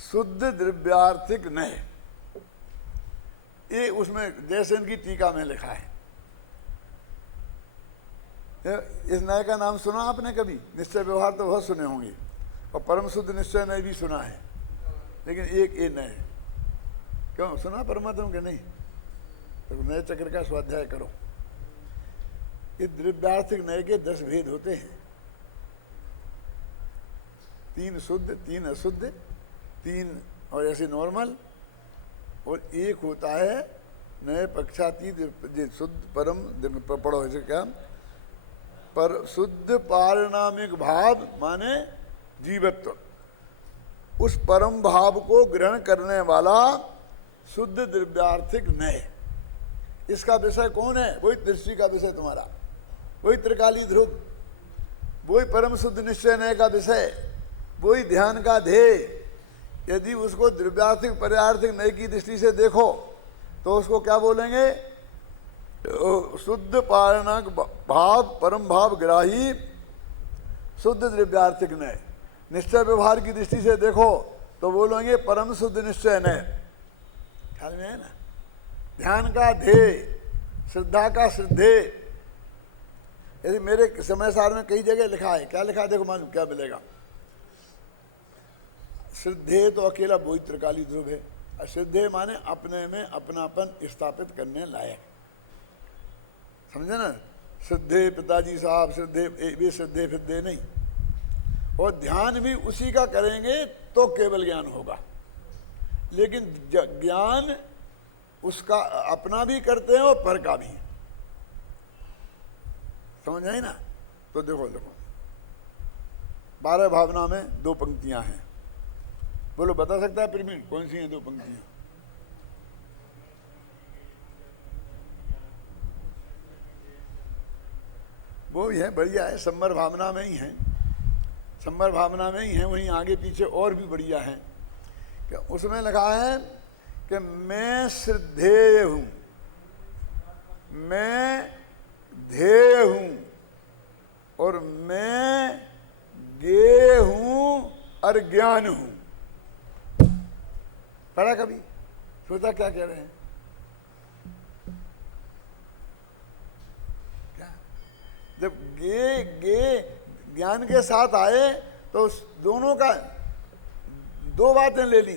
शुद्ध द्रव्यार्थिक नय, ये उसमें जैसे इनकी टीका में लिखा है। इस नय का नाम सुना आपने कभी? निश्चय व्यवहार तो बहुत सुने होंगे, और परम शुद्ध निश्चय नय भी सुना है, लेकिन एक ये नय। क्यों सुना परमात्मा के? नहीं। तो नए चक्र का स्वाध्याय करो। ये द्रव्यार्थिक नय के 10 भेद होते हैं, 3 शुद्ध, 3 अशुद्ध, 3 और ऐसे नॉर्मल, और एक होता है नए पक्षातीत शुद्ध परम। पढ़ो ऐसे क्या? पर शुद्ध पारिणामिक भाव माने जीवत्व, उस परम भाव को ग्रहण करने वाला शुद्ध द्रव्यार्थिक नय। इसका विषय कौन है? वही दृष्टि का विषय तुम्हारा, वही त्रिकाली ध्रुव, वही परम शुद्ध निश्चय नय का विषय, वही ध्यान का ध्येय। यदि उसको द्रव्यार्थिक पर्यार्थिक नय की दृष्टि से देखो तो उसको क्या बोलेंगे? शुद्ध पारणक भाव परम भाव ग्राही शुद्ध द्रव्यार्थिक नय। निश्चय व्यवहार की दृष्टि से देखो तो बोलेंगे परम शुद्ध निश्चय नय। ख्याल में है ना? ध्यान का ध्येय, श्रद्धा का श्रद्धेय। यदि मेरे समय सार में कई जगह लिखा है, क्या लिखा है देखो मालूम क्या मिलेगा? श्रद्धेय तो अकेला वही त्रिकाली ध्रुव है, अश्रद्धेय माने अपने में अपनापन स्थापित करने लायक। समझे ना? श्रद्धे पिताजी साहब, श्रद्धे वे श्रद्धे फिद्धे नहीं। और ध्यान भी उसी का करेंगे तो केवल ज्ञान होगा। लेकिन ज्ञान उसका अपना भी करते हैं और पर का भी। समझ आई ना? तो देखो 12 भावना में 2 पंक्तियां हैं। बोलो, बता सकता है प्रवीण कौन सी हैं 2 पंक्तियां? वो ही है, बढ़िया है, सम्मर भावना में ही है, सम्मर भावना में ही है। वहीं आगे पीछे और भी बढ़िया है कि उसमें लिखा है कि मैं श्रद्धेय हूं, मैं ध्येय हूं और मैं ज्ञेय हूं और ज्ञान हूं। पढ़ा कभी? सोचा क्या कह रहे हैं? क्या जब ज्ञान के साथ आए तो उस दोनों का 2 बातें ले ली।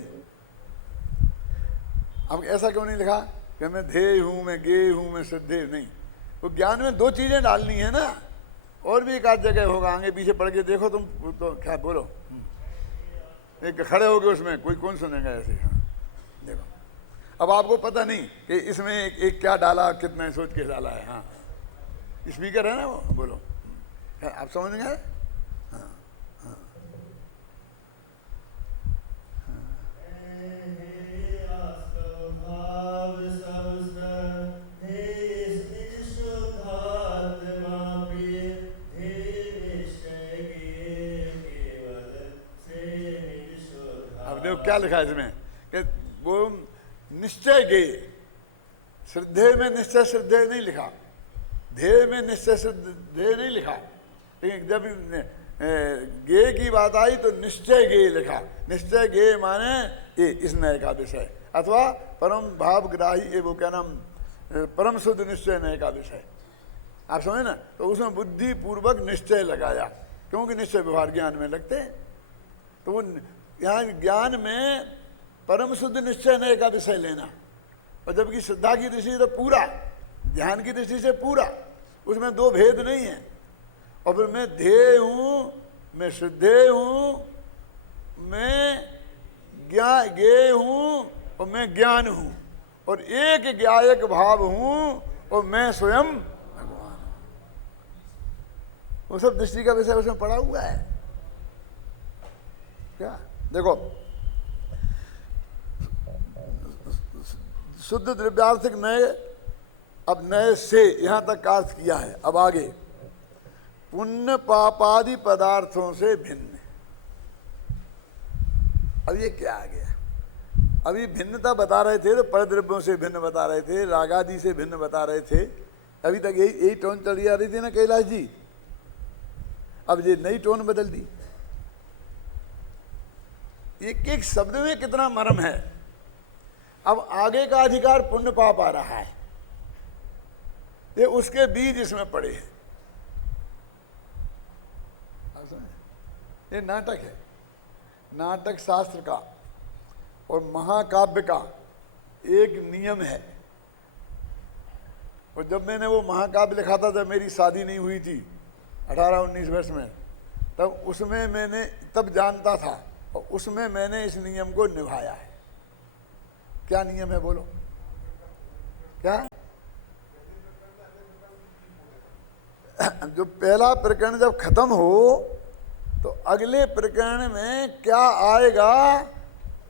अब ऐसा क्यों नहीं लिखा कि मैं ध्येय हूं, मैं ज्ञेय हूं, मैं श्रद्धेय? नहीं, तो ज्ञान में 2 चीजें डालनी है ना। और भी एक आध जगह होगा, आगे पीछे पढ़ के देखो तुम तो। क्या बोलो, एक खड़े हो गए उसमें, कोई कौन सुनेगा ऐसे? हाँ देखो, अब आपको पता नहीं कि इसमें एक क्या डाला, कितना सोच के डाला है। हाँ, स्पीकर है ना वो, बोलो, आप समझ गए? हाँ हाँ देखो क्या लिखा है इसमें कि वो निश्चय गे, श्रद्धेय में निश्चय श्रद्धेय नहीं लिखा, ध्येय में निश्चय श्रद्धेय नहीं लिखा। लेकिन जब गे की बात आई तो निश्चय गे लिखा। निश्चय गे माने ये इस नय का विषय, अथवा परम भावग्राही, वो क्या नाम, परम शुद्ध निश्चय नय का विषय। आप समझे ना? तो उसमें बुद्धि पूर्वक निश्चय लगाया, क्योंकि निश्चय व्यवहार ज्ञान में लगते हैं। तो वो यहाँ ज्ञान में परम शुद्ध निश्चय नय का विषय लेना, और जबकि श्रद्धा की दृष्टि से पूरा, ध्यान की दृष्टि से पूरा, उसमें 2 भेद नहीं है। और फिर मैं ध्येय हूं, मैं श्रद्धेय हूं, मैं ज्ञेय हूं और मैं ज्ञान हूं, और एक ज्ञायक भाव हूं, और मैं स्वयं भगवान हूं। वो सब दृष्टि का विषय उसमें पड़ा हुआ है। क्या देखो, शुद्ध द्रव्यार्थिक नय, अब नय से यहां तक का अर्थ किया है। अब आगे पुण्य पापादि पदार्थों से भिन्न। अब ये क्या आ गया? अभी भिन्नता बता रहे थे तो परद्रव्यों से भिन्न बता रहे थे, रागादि से भिन्न बता रहे थे। अभी तक यही टोन चली आ रही थी ना कैलाश जी। अब ये नई टोन बदल दी। एक एक शब्द में कितना मर्म है। अब आगे का अधिकार पुण्य पाप आ रहा है, ये उसके बीज इसमें पड़े हैं। ये नाटक है, नाटक शास्त्र का और महाकाव्य का एक नियम है। और जब मैंने वो महाकाव्य लिखा था, जब मेरी शादी नहीं हुई थी 18-19 वर्ष में, तब उसमें मैंने तब जानता था, और उसमें मैंने इस नियम को निभाया है। क्या नियम है बोलो? क्या? जो पहला प्रकरण जब खत्म हो तो अगले प्रकरण में क्या आएगा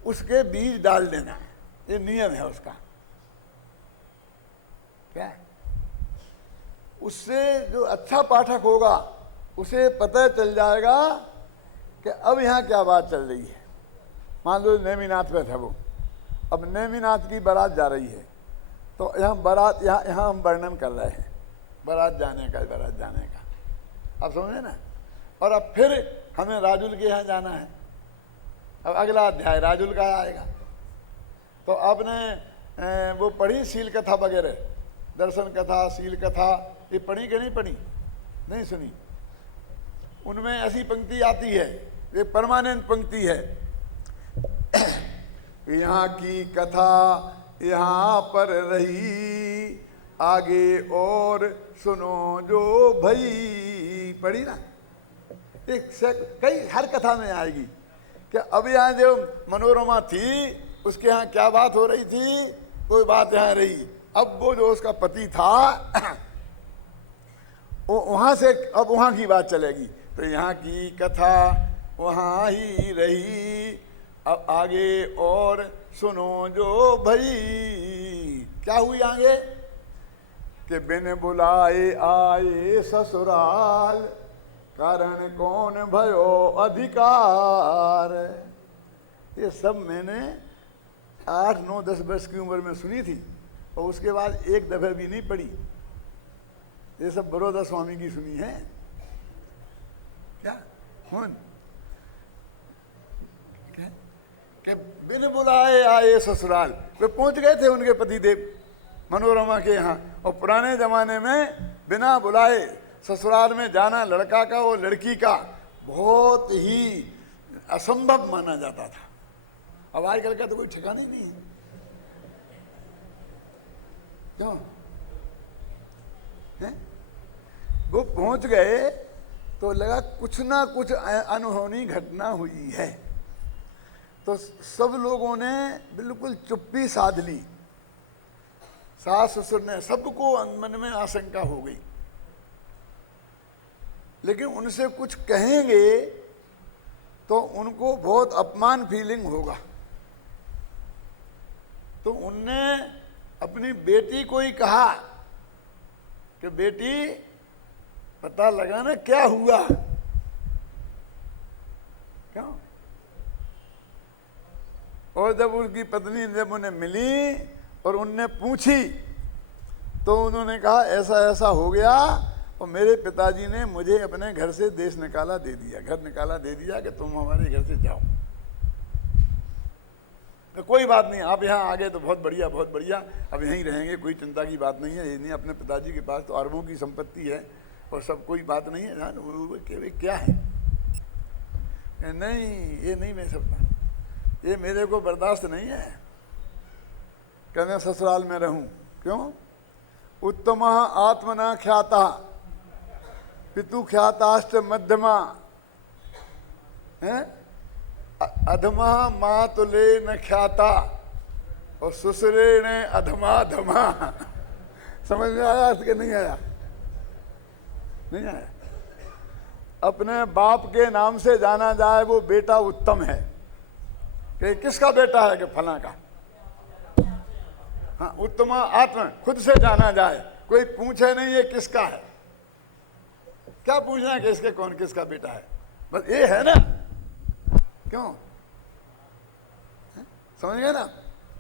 उसके बीज डाल देना है। ये नियम है उसका। क्या? उससे जो अच्छा पाठक होगा उसे पता चल जाएगा कि अब यहाँ क्या बात चल रही है। मान लो नेमिनाथ में था वो, अब नेमिनाथ की बारात जा रही है, तो यहाँ बारात, यहाँ हम वर्णन कर रहे हैं बारात जाने का, बारात जाने का। आप समझे ना? और अब फिर हमें राजुल के यहाँ जाना है। अब अगला अध्याय राजुल का आएगा। तो आपने वो पढ़ी शील कथा वगैरह, दर्शन कथा, शील कथा, ये पढ़ी कि नहीं पढ़ी? नहीं सुनी? उनमें ऐसी पंक्ति आती है, ये परमानेंट पंक्ति है, यहाँ की कथा यहाँ पर रही, आगे और सुनो जो भई, पढ़ी ना, एक कई हर कथा में आएगी कि अब यहाँ जो मनोरमा थी उसके यहाँ क्या बात हो रही थी, कोई बात यहाँ रही। अब वो जो उसका पति था वो वहाँ से अब वहाँ की बात चलेगी, तो यहाँ की कथा वहाँ ही रही। अब आगे और सुनो जो भई, क्या हुई आगे कि बिन बुलाए आए ससुराल, कारण कौन भयो अधिकार। ये सब मैंने 8, 9, 10 वर्ष की उम्र में सुनी थी और उसके बाद एक दफे भी नहीं पढ़ी। ये सब बड़ौदा स्वामी की सुनी है क्या? कि बिन बुलाए आए ससुराल, वे पहुंच गए थे उनके पतिदेव मनोरमा के यहाँ। और पुराने जमाने में बिना बुलाए ससुराल में जाना लड़का का और लड़की का बहुत ही असंभव माना जाता था। अब आजकल का तो कोई ठिकाना ही नहीं है। क्यों है? वो पहुंच गए तो लगा कुछ ना कुछ अनहोनी घटना हुई है, तो सब लोगों ने बिल्कुल चुप्पी साध ली। सास ससुर ने, सबको मन में आशंका हो गई, लेकिन उनसे कुछ कहेंगे तो उनको बहुत अपमान फीलिंग होगा। तो उनने अपनी बेटी को ही कहा कि बेटी पता लगाना क्या हुआ। क्यों? और जब उसकी पत्नी जब उन्हें मिली और उनने पूछी तो उन्होंने कहा ऐसा ऐसा हो गया और मेरे पिताजी ने मुझे अपने घर से देश निकाला दे दिया, घर निकाला दे दिया कि तुम हमारे घर से जाओ। तो कोई बात नहीं, आप यहाँ आ गए तो बहुत बढ़िया, बहुत बढ़िया, अब यहीं रहेंगे, कोई चिंता की बात नहीं है। ये नहीं, अपने पिताजी के पास तो अरबों की संपत्ति है और सब, कोई बात नहीं है। जान क्या है? नहीं, ये नहीं मैं सकता, ये मेरे को बर्दाश्त नहीं है कि मैं ससुराल में रहूं। क्यों? उत्तम आत्मना ख्याता पितु ख्याताश्च मध्यमा है, अधमा मातुले न ख्याता और ससुरे ने अधमा धमा। समझ में आया कि नहीं आया? नहीं आया। अपने बाप के नाम से जाना जाए वो बेटा उत्तम है। कि किसका बेटा है? कि फला का। हाँ, उत्तम आत्मा, खुद से जाना जाए, कोई पूछे नहीं ये किसका है। क्या पूछना है कि इसके कौन किसका बेटा है? बस ये है ना। क्यों? समझ गए ना?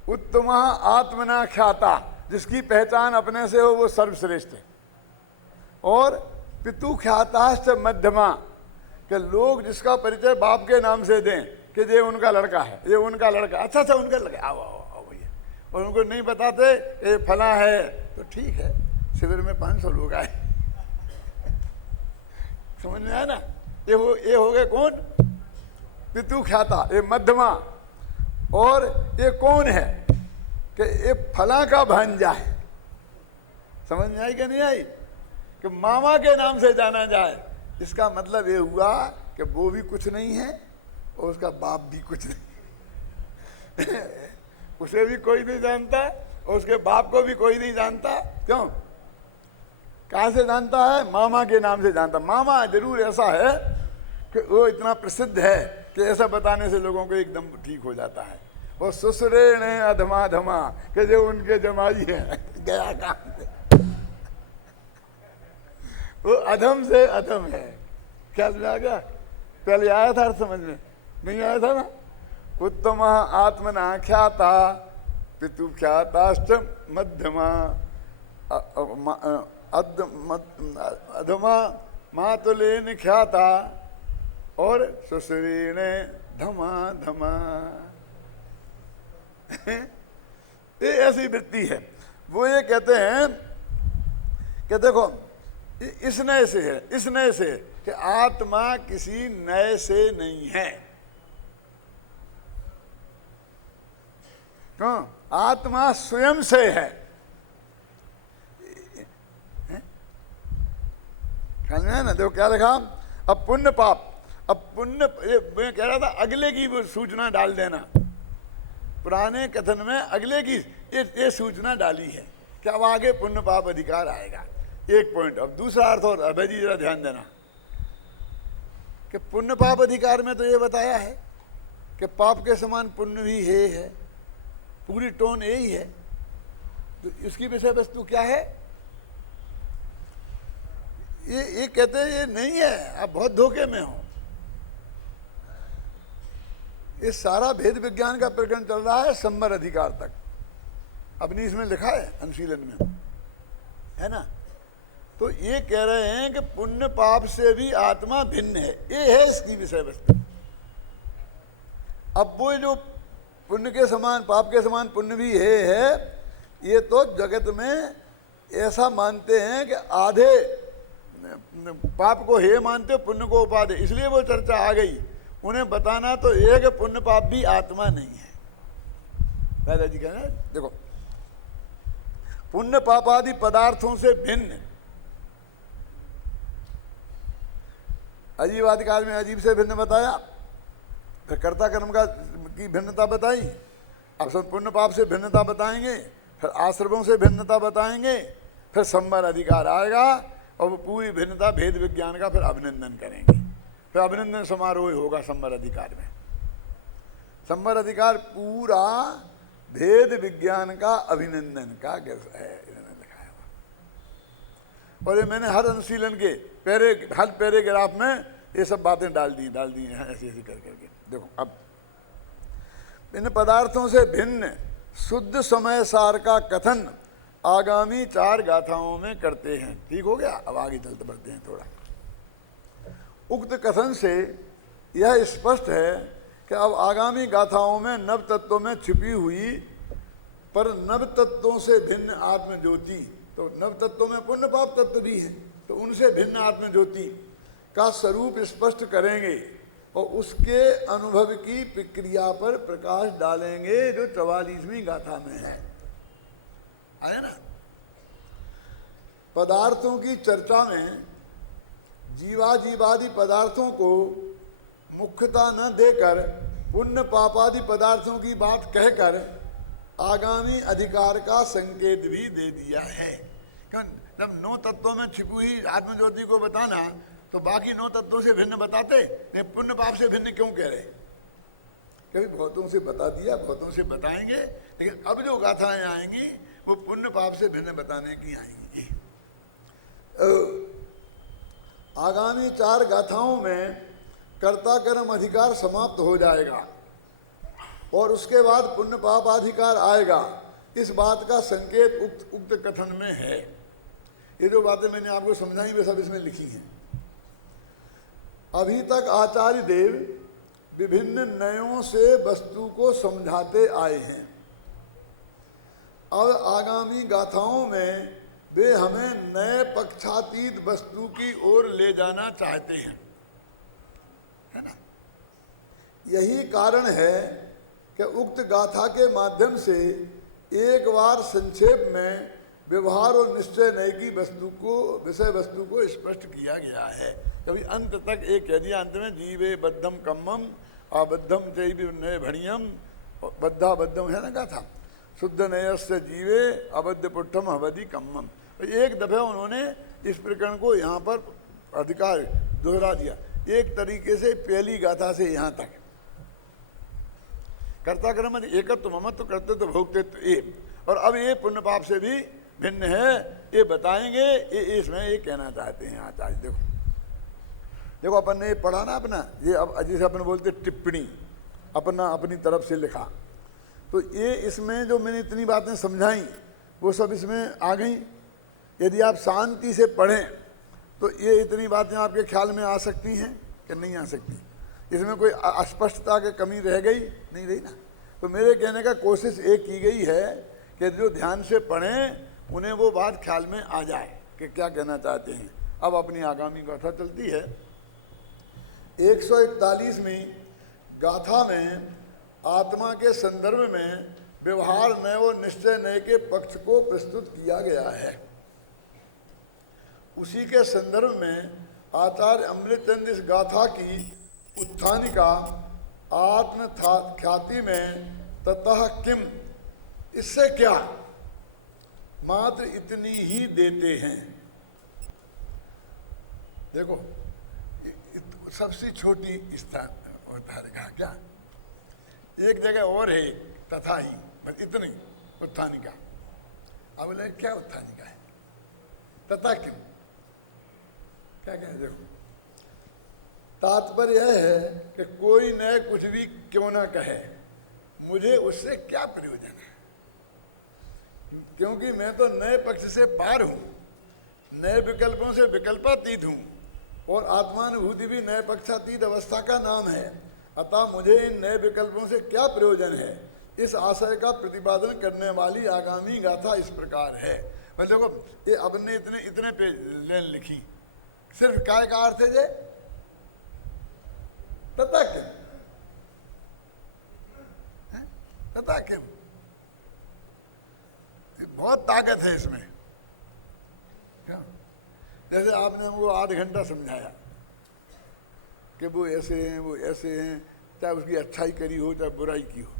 उत्तम आत्मना ख्याता, जिसकी पहचान अपने से हो वो सर्वश्रेष्ठ है। और पितु ख्याताश्च मध्यमा, कि लोग जिसका परिचय बाप के नाम से दें कि ये उनका लड़का है, ये उनका लड़का, अच्छा अच्छा उनका लड़का, आओ आओ आओ भैया, और उनको नहीं बताते ये फला है, तो ठीक है, शिविर में 500 लोग आए। समझ में आया ना? ये हो गए कौन? पितु ख्याता, ये मध्यमा। और ये कौन है? कि ये फला का भांजा है। समझ में आई कि नहीं आई? कि मामा के नाम से जाना जाए, इसका मतलब ये हुआ कि वो भी कुछ नहीं है और उसका बाप भी कुछ नहीं। उसे भी कोई नहीं जानता और उसके बाप को भी कोई नहीं जानता। क्यों? कहाँ से जानता है? मामा के नाम से जानता। मामा जरूर ऐसा है कि वो इतना प्रसिद्ध है कि ऐसा बताने से लोगों को एकदम ठीक हो जाता है। और ससुरे ने अधमा धमा, कि जो उनके जमाई है, गया काम से, वो अधम से अधम है। क्या समझ आ गया? पहले आया था समझ में? नहीं आया था ना? उत्तम आत्मना ख्याता पितु ख्याताश्च मध्यमा अधमा मातुलेन ख्याता और ससुरेण धमा धमा। ये ऐसी वृत्ति है। वो ये कहते हैं कि देखो इस नए से है, इस नए से कि आत्मा किसी नए से नहीं है। क्यों? आत्मा स्वयं से है। समझ में है ना? देखो क्या लिखा, अब पुण्य पाप, अब पुण्य, मैं कह रहा था अगले की वो सूचना डाल देना, पुराने कथन में अगले की ये सूचना डाली है कि अब आगे पुण्य पाप अधिकार आएगा, एक पॉइंट। अब दूसरा अर्थ, और अभय जी जरा ध्यान देना कि पुण्य पाप अधिकार में तो ये बताया है कि पाप के समान पुण्य भी है, पूरी टोन यही है। तो इसकी विषय वस्तु क्या है? ये कहते हैं ये नहीं है, आप बहुत धोखे में हो। ये सारा भेद विज्ञान का प्रकरण चल रहा है संवर अधिकार तक, अपनी इसमें लिखा है अनुशीलन में, है ना? तो ये कह रहे हैं कि पुण्य पाप से भी आत्मा भिन्न है, ये है इसकी विषय वस्तु। अब वो जो पुण्य के समान पाप के समान पुण्य भी है, ये तो जगत में ऐसा मानते हैं कि आधे पाप को हे मानते हो, पुण्य को उपाधि, इसलिए वो चर्चा आ गई। उन्हें बताना तो ये कि पुण्य पाप भी आत्मा नहीं है। दादाजी कह रहे हैं देखो, पुण्य पाप आदि पदार्थों से भिन्न, अजीब अधिकार में अजीब से भिन्न बताया, फिर कर्ता कर्म का की भिन्नता बताई, अब सब पुण्य पाप से भिन्नता बताएंगे, फिर आश्रमों से भिन्नता बताएंगे, फिर संवर अधिकार आएगा और वो पूरी भिन्नता भेद विज्ञान का फिर अभिनंदन करेंगे। फिर अभिनंदन समारोह होगा संवर अधिकार में। संवर अधिकार पूरा भेद विज्ञान का अभिनंदन का है, इन्होंने लिखाया हुआ। और ये मैंने हर अनुशीलन के हर पैराग्राफ में ये सब बातें डाल दी हैं, ऐसी ऐसी कर करके। देखो अब इन पदार्थों से भिन्न शुद्ध समय सार का कथन आगामी 4 गाथाओं में करते हैं। ठीक हो गया? अब आगे चलते बढ़ते हैं थोड़ा। उक्त कथन से यह स्पष्ट है कि अब आगामी गाथाओं में नव तत्वों में छिपी हुई पर नव तत्वों से भिन्न आत्म ज्योति, तो नव तत्वों में पुण्य पाप तत्व भी है, तो उनसे भिन्न आत्म ज्योति का स्वरूप स्पष्ट करेंगे और उसके अनुभव की प्रक्रिया पर प्रकाश डालेंगे, जो 44वीं गाथा में है। आया ना? पदार्थों की चर्चा में जीवादि पदार्थों को मुख्यता न देकर पुण्य पापादि पदार्थों की बात कहकर आगामी अधिकार का संकेत भी दे दिया है। जब 9 तत्वों में छिपी हुई आत्मज्योति को बताना, तो बाकी 9 तत्वों से भिन्न बताते, नहीं पुण्य पाप से भिन्न क्यों कह रहे? कभी बहुतों से बता दिया, बहुतों से बताएंगे, लेकिन अब जो गाथाएं आएंगी वो पुण्य पाप से भिन्न बताने की आएंगी। आगामी 4 गाथाओं में कर्ता कर्म अधिकार समाप्त हो जाएगा और उसके बाद पुण्य पाप अधिकार आएगा, इस बात का संकेत उक्त कथन में है। ये जो बातें मैंने आपको समझाई वे सब इसमें लिखी हैं। अभी तक आचार्य देव विभिन्न नयों से वस्तु को समझाते आए हैं। अब आगामी गाथाओं में वे हमें नए पक्षातीत वस्तु की ओर ले जाना चाहते हैं, है ना? यही कारण है कि उक्त गाथा के माध्यम से एक बार संक्षेप में व्यवहार और निश्चय नय की वस्तु को, विषय वस्तु को स्पष्ट किया गया है। कभी अंत तक एक कह दिया, अंत में जीवे बद्धम कम्मम अबद्धम चैव नय भणियम, बद्धा बद्धम है ना गाथा, शुद्ध नयस्य जीवे अबद्ध पुट्ठम अवधि कम्मम। एक दफे उन्होंने इस प्रकरण को यहाँ पर अधिकार दोहरा दिया, एक तरीके से पहली गाथा से यहाँ तक। कर्ता कर्म एकत्व ममत्व करते तो भोगते तो एक, और अब ये पुण्य पाप से भी भिन्न है, ये बताएंगे। ये इसमें ये कहना चाहते हैं आचार्य। देखो अपन ने ये पढ़ा ना अपना, ये अब जैसे अपन बोलते टिप्पणी, अपना अपनी तरफ से लिखा, तो ये इसमें जो मैंने इतनी बातें समझाई वो सब इसमें आ गई। यदि आप शांति से पढ़ें तो ये इतनी बातें आपके ख्याल में आ सकती हैं कि नहीं आ सकती? इसमें कोई अस्पष्टता की कमी रह गई? नहीं रही ना। तो मेरे कहने का कोशिश एक की गई है कि जो ध्यान से पढ़ें उन्हें वो बात ख्याल में आ जाए कि क्या कहना चाहते हैं। अब अपनी आगामी गाथा चलती है। 141वीं गाथा में आत्मा के संदर्भ में व्यवहार नय और निश्चय नय के पक्ष को प्रस्तुत किया गया है। उसी के संदर्भ में आचार्य अमृतचंद इस गाथा की उत्थानिका आत्म ख्याति में ततः किम, इससे क्या, मात्र इतनी ही देते हैं। देखो सबसे छोटी स्थान उत्थानिका क्या, एक जगह और है तथा ही, बस इतनी उत्थानिका। अब बोले क्या उत्थानिका है, तथा किम क्या क्या है। देखो तात्पर्य यह है कि कोई न कुछ भी क्यों ना कहे, मुझे उससे क्या प्रयोजन है, क्योंकि मैं तो नए पक्ष से पार हूं, नए विकल्पों से विकल्पातीत हूं, और आत्मानुभूति भी नए पक्षातीत अवस्था का नाम है। अतः मुझे इन नए विकल्पों से क्या प्रयोजन है, इस आशय का प्रतिपादन करने वाली आगामी गाथा इस प्रकार है। मतलब देखो ये अपने इतने इतने पे लाइन लिखी, सिर्फ काय का अर्थ है जे तथा किम, तथा किम, बहुत ताकत है इसमें। क्या जैसे आपने हमको आध घंटा समझाया कि वो ऐसे हैं वो ऐसे हैं, चाहे उसकी अच्छाई करी हो चाहे बुराई की हो,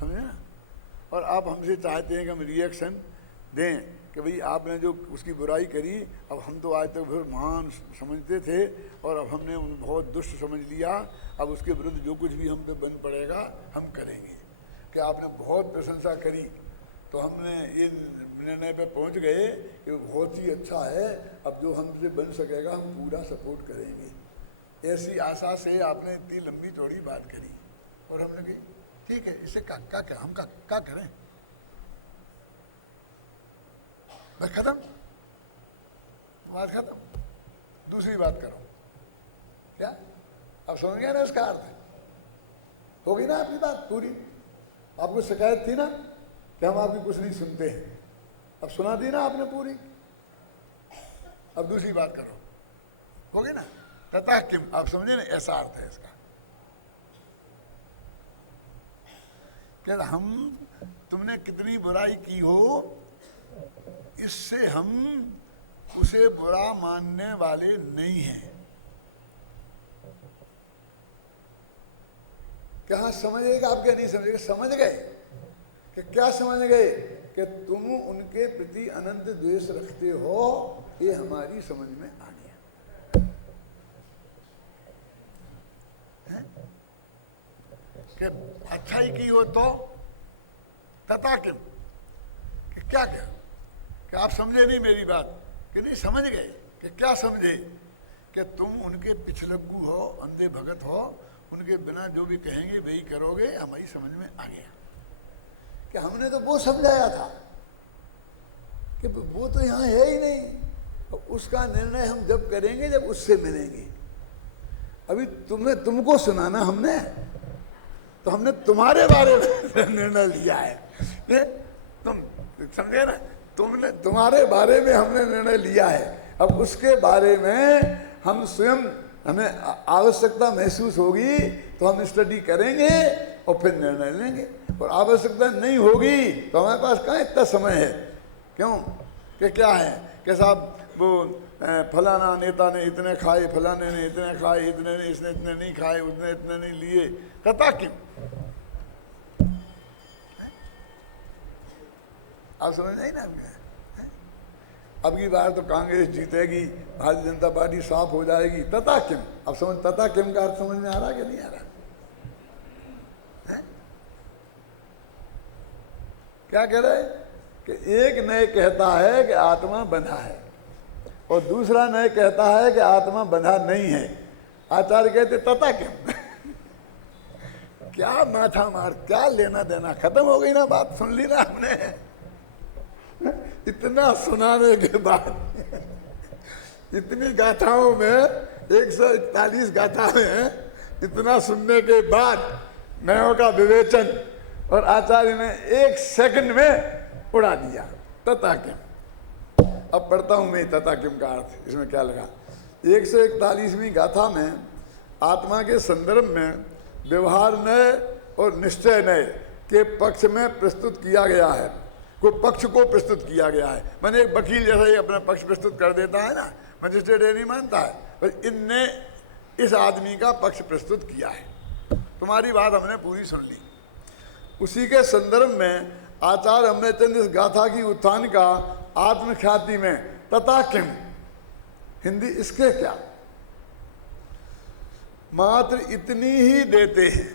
समझे ना। और आप हमसे चाहते हैं कि हम रिएक्शन दें कि भाई आपने जो उसकी बुराई करी, अब हम तो आज तक फिर महान समझते थे और अब हमने बहुत दुष्ट समझ लिया, अब उसके विरुद्ध जो कुछ भी हम पे बन पड़ेगा हम करेंगे। कि आपने बहुत प्रशंसा करी तो हमने ये निर्णय पे पहुंच गए कि वो बहुत ही अच्छा है, अब जो हमसे बन सकेगा हम पूरा सपोर्ट करेंगे। ऐसी आशा से आपने इतनी लंबी चौड़ी बात करी और हमने कही ठीक है, इसे क्या हम क्या करें, बस खत्म, बात खत्म, दूसरी बात करो। क्या अब समझ गया ना इसका अर्थ, होगी ना आपकी बात पूरी। आपको शिकायत थी ना कि हम आपकी कुछ नहीं सुनते हैं, अब सुना दी ना आपने पूरी, अब दूसरी बात करो, होगी ना। तथा किम, आप समझे ना, ऐसा अर्थ है इसका कि हम तुमने कितनी बुराई की हो, इससे हम उसे बुरा मानने वाले नहीं हैं। क्या समझेगा आप, क्या नहीं समझेगा, समझ गए कि क्या समझ गए कि तुम उनके प्रति अनंत द्वेष रखते हो, ये हमारी समझ में आ गया है? कि अच्छाई की हो तो तथा किम, कि क्या क्या कि आप समझे नहीं मेरी बात, कि नहीं समझ गए, कि क्या समझे कि तुम उनके पिछलग्गू हो, अंधे भगत हो, उनके बिना जो भी कहेंगे वही करोगे, हमारी समझ में आ गया कि हमने तो वो समझाया था कि वो तो यहाँ है ही नहीं, उसका निर्णय हम जब करेंगे जब उससे मिलेंगे। अभी तुमको सुनाना हमने, तो हमने तुम्हारे बारे में निर्णय लिया है, तुम समझे ना, तुम्हारे बारे में हमने निर्णय लिया है। अब उसके बारे में हम स्वयं, हमें आवश्यकता महसूस होगी तो हम स्टडी करेंगे और फिर निर्णय लेंगे, और आवश्यकता नहीं होगी तो हमारे पास कहाँ इतना समय है। क्यों कि क्या है कि साहब वो फलाना नेता ने इतने खाए, फलाने ने इतने खाए, इतने ने, इसने इतने नहीं खाए, उसने इतने नहीं लिए, कता क्यों। आप समझ नहीं ना, अब की बार तो कांग्रेस जीतेगी, भारतीय जनता पार्टी साफ हो जाएगी, तथा किम। अब समझ, तथा किम का अर्थ समझ में आ रहा कि नहीं आ रहा है? क्या कह रहे कि एक नए कहता है कि आत्मा बंधा है और दूसरा नए कहता है कि आत्मा बंधा नहीं है। आचार्य कहते तथा किम। क्या माथा मार, क्या लेना देना, खत्म हो गई ना बात, सुन ली ना हमने। इतना सुनाने के बाद, इतनी गाथाओं में, 141 गाथा में इतना सुनने के बाद नयों का विवेचन, और आचार्य ने 1 सेकंड में उड़ा दिया तथा किम। अब पढ़ता हूं मैं तथा किम का अर्थ, इसमें क्या लगा। 141वीं गाथा में आत्मा के संदर्भ में व्यवहार नय और निश्चय नय के पक्ष में प्रस्तुत किया गया है। को पक्ष को प्रस्तुत किया गया है। मैंने एक वकील जैसा ही अपना पक्ष प्रस्तुत कर देता है ना, मजिस्ट्रेट ये नहीं मानता है, पर इनने इस आदमी का पक्ष प्रस्तुत किया है। तुम्हारी बात हमने पूरी सुन ली। उसी के संदर्भ में आचार्य अमृतचंद इस गाथा की उत्थान का आत्मख्याति में तथा किम, हिंदी इसके क्या, मात्र इतनी ही देते हैं।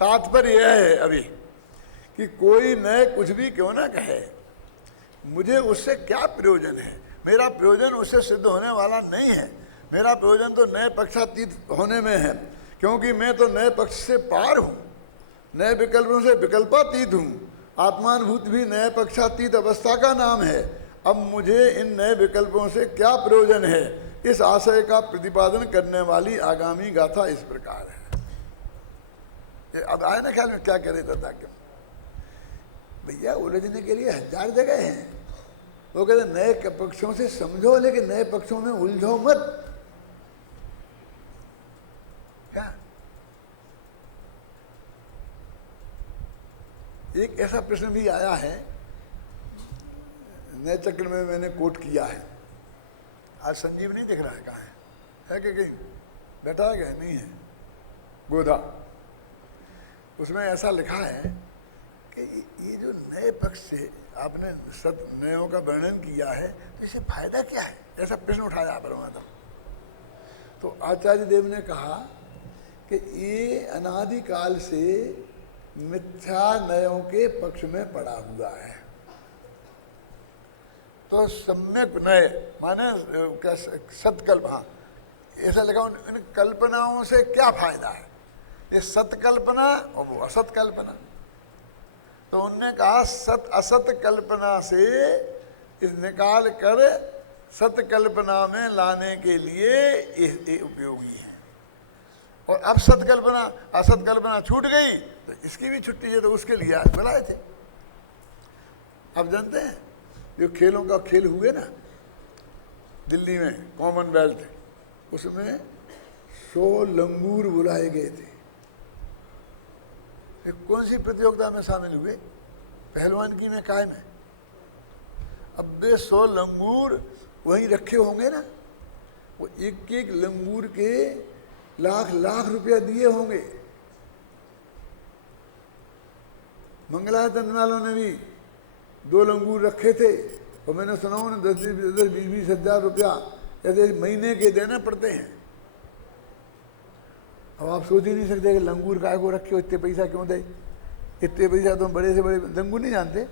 तात्पर्य यह है अभी कि कोई नए कुछ भी क्यों ना कहे, मुझे उससे क्या प्रयोजन है, मेरा प्रयोजन उससे सिद्ध होने वाला नहीं है। मेरा प्रयोजन तो नए पक्षातीत होने में है, क्योंकि मैं तो नए पक्ष से पार हूँ, नए विकल्पों से विकल्पातीत हूँ। आत्मानुभूत भी नए पक्षातीत अवस्था का नाम है। अब मुझे इन नए विकल्पों से क्या प्रयोजन है, इस आशय का प्रतिपादन करने वाली आगामी गाथा इस प्रकार है। अब आए ना ख्याल में क्या करे तथा क्यों? भैया उलझने के लिए हजार जगह हैं। वो कहते नए पक्षों से समझो, लेकिन नए पक्षों में उलझो मत। क्या एक ऐसा प्रश्न भी आया है, नए चक्र में मैंने कोट किया है। आज संजीव नहीं दिख रहा है, कहाँ है कि कहीं बैठा है क्या? नहीं है, गोदा। उसमें ऐसा लिखा है कि ये जो नए पक्ष से आपने सत नयों का वर्णन किया है, तो इससे फायदा क्या है? ऐसा प्रश्न उठाया परमात्मा। तो आचार्य देव ने कहा कि ये अनादिकाल से मिथ्या नयों के पक्ष में पड़ा हुआ है। तो सम्यक नए माने क्या, सत्कल्प, हाँ ऐसा लिखा, इन कल्पनाओं से क्या फायदा है? ये सत्कल्पना और वो असत कल्पना। तो उनने कहा सत असत कल्पना से इस निकाल कर सत कल्पना में लाने के लिए ये उपयोगी है। और अब सत्कल्पना असत कल्पना छूट गई तो इसकी भी छुट्टी है, तो उसके लिए आज बुलाए थे। अब जानते हैं जो खेलों का खेल हुए ना दिल्ली में, कॉमनवेल्थ, उसमें 100 लंगूर बुलाए गए थे। कौन सी प्रतियोगिता में शामिल हुए? पहलवानगी में, कायम है। अब वे 100 लंगूर वहीं रखे होंगे ना, वो एक एक लंगूर के लाख लाख रुपया दिए होंगे। मंगलायतन वालों ने भी 2 लंगूर रखे थे, और मैंने सुना उन्हें 10-20 हजार रुपया ऐसे महीने के देने पड़ते हैं। अब आप सोच ही नहीं सकते कि लंगूर काय को रखे हो, इतने पैसा क्यों दे? इतने पैसा तो बड़े से बड़े लंगूर नहीं जानते,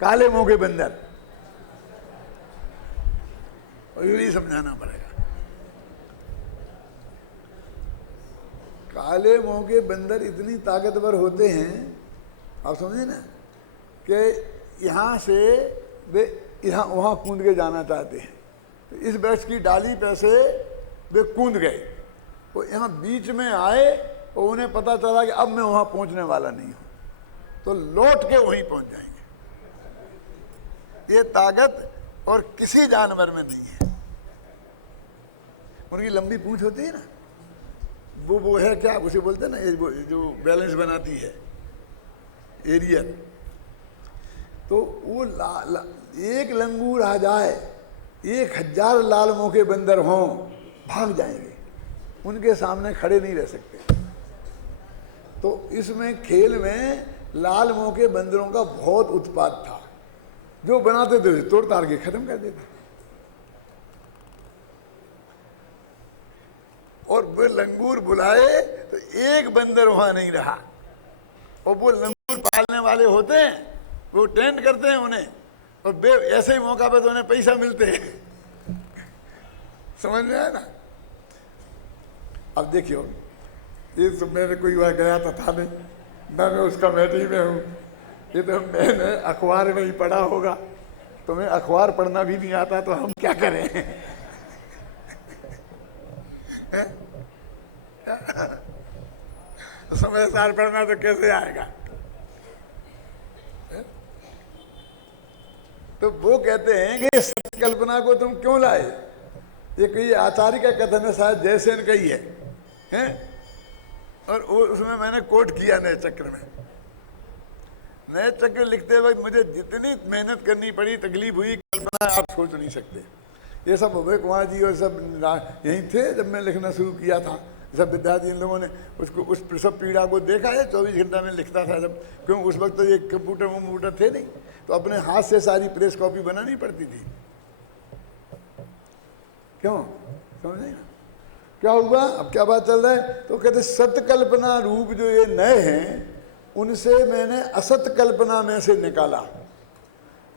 काले मुंह के बंदर, और यही समझाना पड़ेगा। काले मुंह के बंदर इतनी ताकतवर होते हैं, आप समझे ना, कि यहाँ से वे यहाँ वहाँ कूद के जाना चाहते हैं। तो इस वृक्ष की डाली पे से वे कूद गए, वो यहाँ बीच में आए और उन्हें पता चला कि अब मैं वहाँ पहुँचने वाला नहीं हूँ, तो लौट के वहीं पहुँच जाएंगे। ये ताकत और किसी जानवर में नहीं है। उनकी लंबी पूंछ होती है ना, वो है क्या उसे बोलते हैं ना, ये जो बैलेंस बनाती है, एरियल। तो वो एक लंगूर आ जाए, 1000 लाल मुंह के बंदर हों, भाग जाएंगे, उनके सामने खड़े नहीं रह सकते। तो इसमें खेल में लाल मुंह के बंदरों का बहुत उत्पात था, जो बनाते थे तोड़ ताड़ के खत्म कर देते। और वो लंगूर बुलाए तो एक बंदर वहां नहीं रहा। और वो लंगूर पालने वाले होते हैं, वो टेंट करते हैं उन्हें, और ऐसे ही मौका पे तो उन्हें पैसा मिलते हैं। समझ में आया ना? अब देखियो, ये तो मैंने कोई बार गया था थाने, मैं उस कमेटी में हूँ, ये तो मैंने अखबार में ही पढ़ा होगा, तुम्हें अखबार पढ़ना भी नहीं आता तो हम क्या करें? तो समय सार पढ़ना तो कैसे आएगा? तो वो कहते हैं कि सत्य कल्पना को तुम क्यों लाए? ये कोई आचार्य का कथन है, शायद जयसेन का ही है, हैं? और उसमें मैंने कोट किया नए चक्र में। नए चक्र लिखते वक्त मुझे जितनी मेहनत करनी पड़ी, तकलीफ हुई, कल्पना आप सोच नहीं सकते। ये सब भव्य कुमार जी और सब यहीं थे जब मैं लिखना शुरू किया था। सब विद्यार्थी इन लोगों ने उसको उस प्रसव पीड़ा को देखा है। 24 घंटा में लिखता था जब, क्यों उस वक्त तो ये कंप्यूटर थे नहीं, तो अपने हाथ से सारी प्रेस कॉपी बनानी पड़ती थी। क्यों समझे ना क्या हुआ? अब क्या बात चल रहा है? तो कहते सत्य कल्पना रूप जो ये नए हैं, उनसे मैंने असत कल्पना में से निकाला।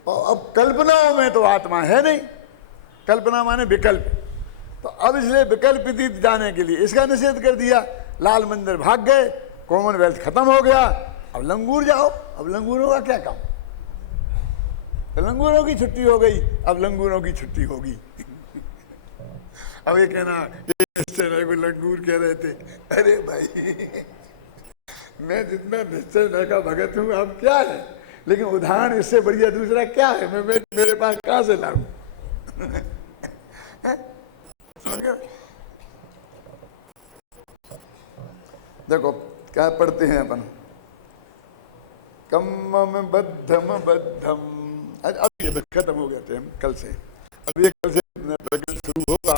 और अब कल्पनाओं में तो आत्मा है नहीं, कल्पना माने विकल्प। तो अब इसलिए विकल्प विदित जाने के लिए इसका निषेध कर दिया। लाल मंदिर भाग गए, कॉमनवेल्थ खत्म हो गया, अब लंगूर जाओ। अब लंगूरों का क्या काम? तो लंगूरों की छुट्टी हो गई, अब लंगूरों की छुट्टी होगी। अब ये कहना निश्चय को लंगूर कह रहे थे। अरे भाई, मैं जितना निश्चय का भगत हूं, अब क्या है? लेकिन उदाहरण इससे बढ़िया दूसरा क्या है? मैं मेरे पास कहां से लाऊं? देखो क्या पढ़ते हैं अपन, कम्मम बद्धम बद्धम। अब ये खत्म हो गया थे कल से। अब ये कल से प्रकरण शुरू होगा।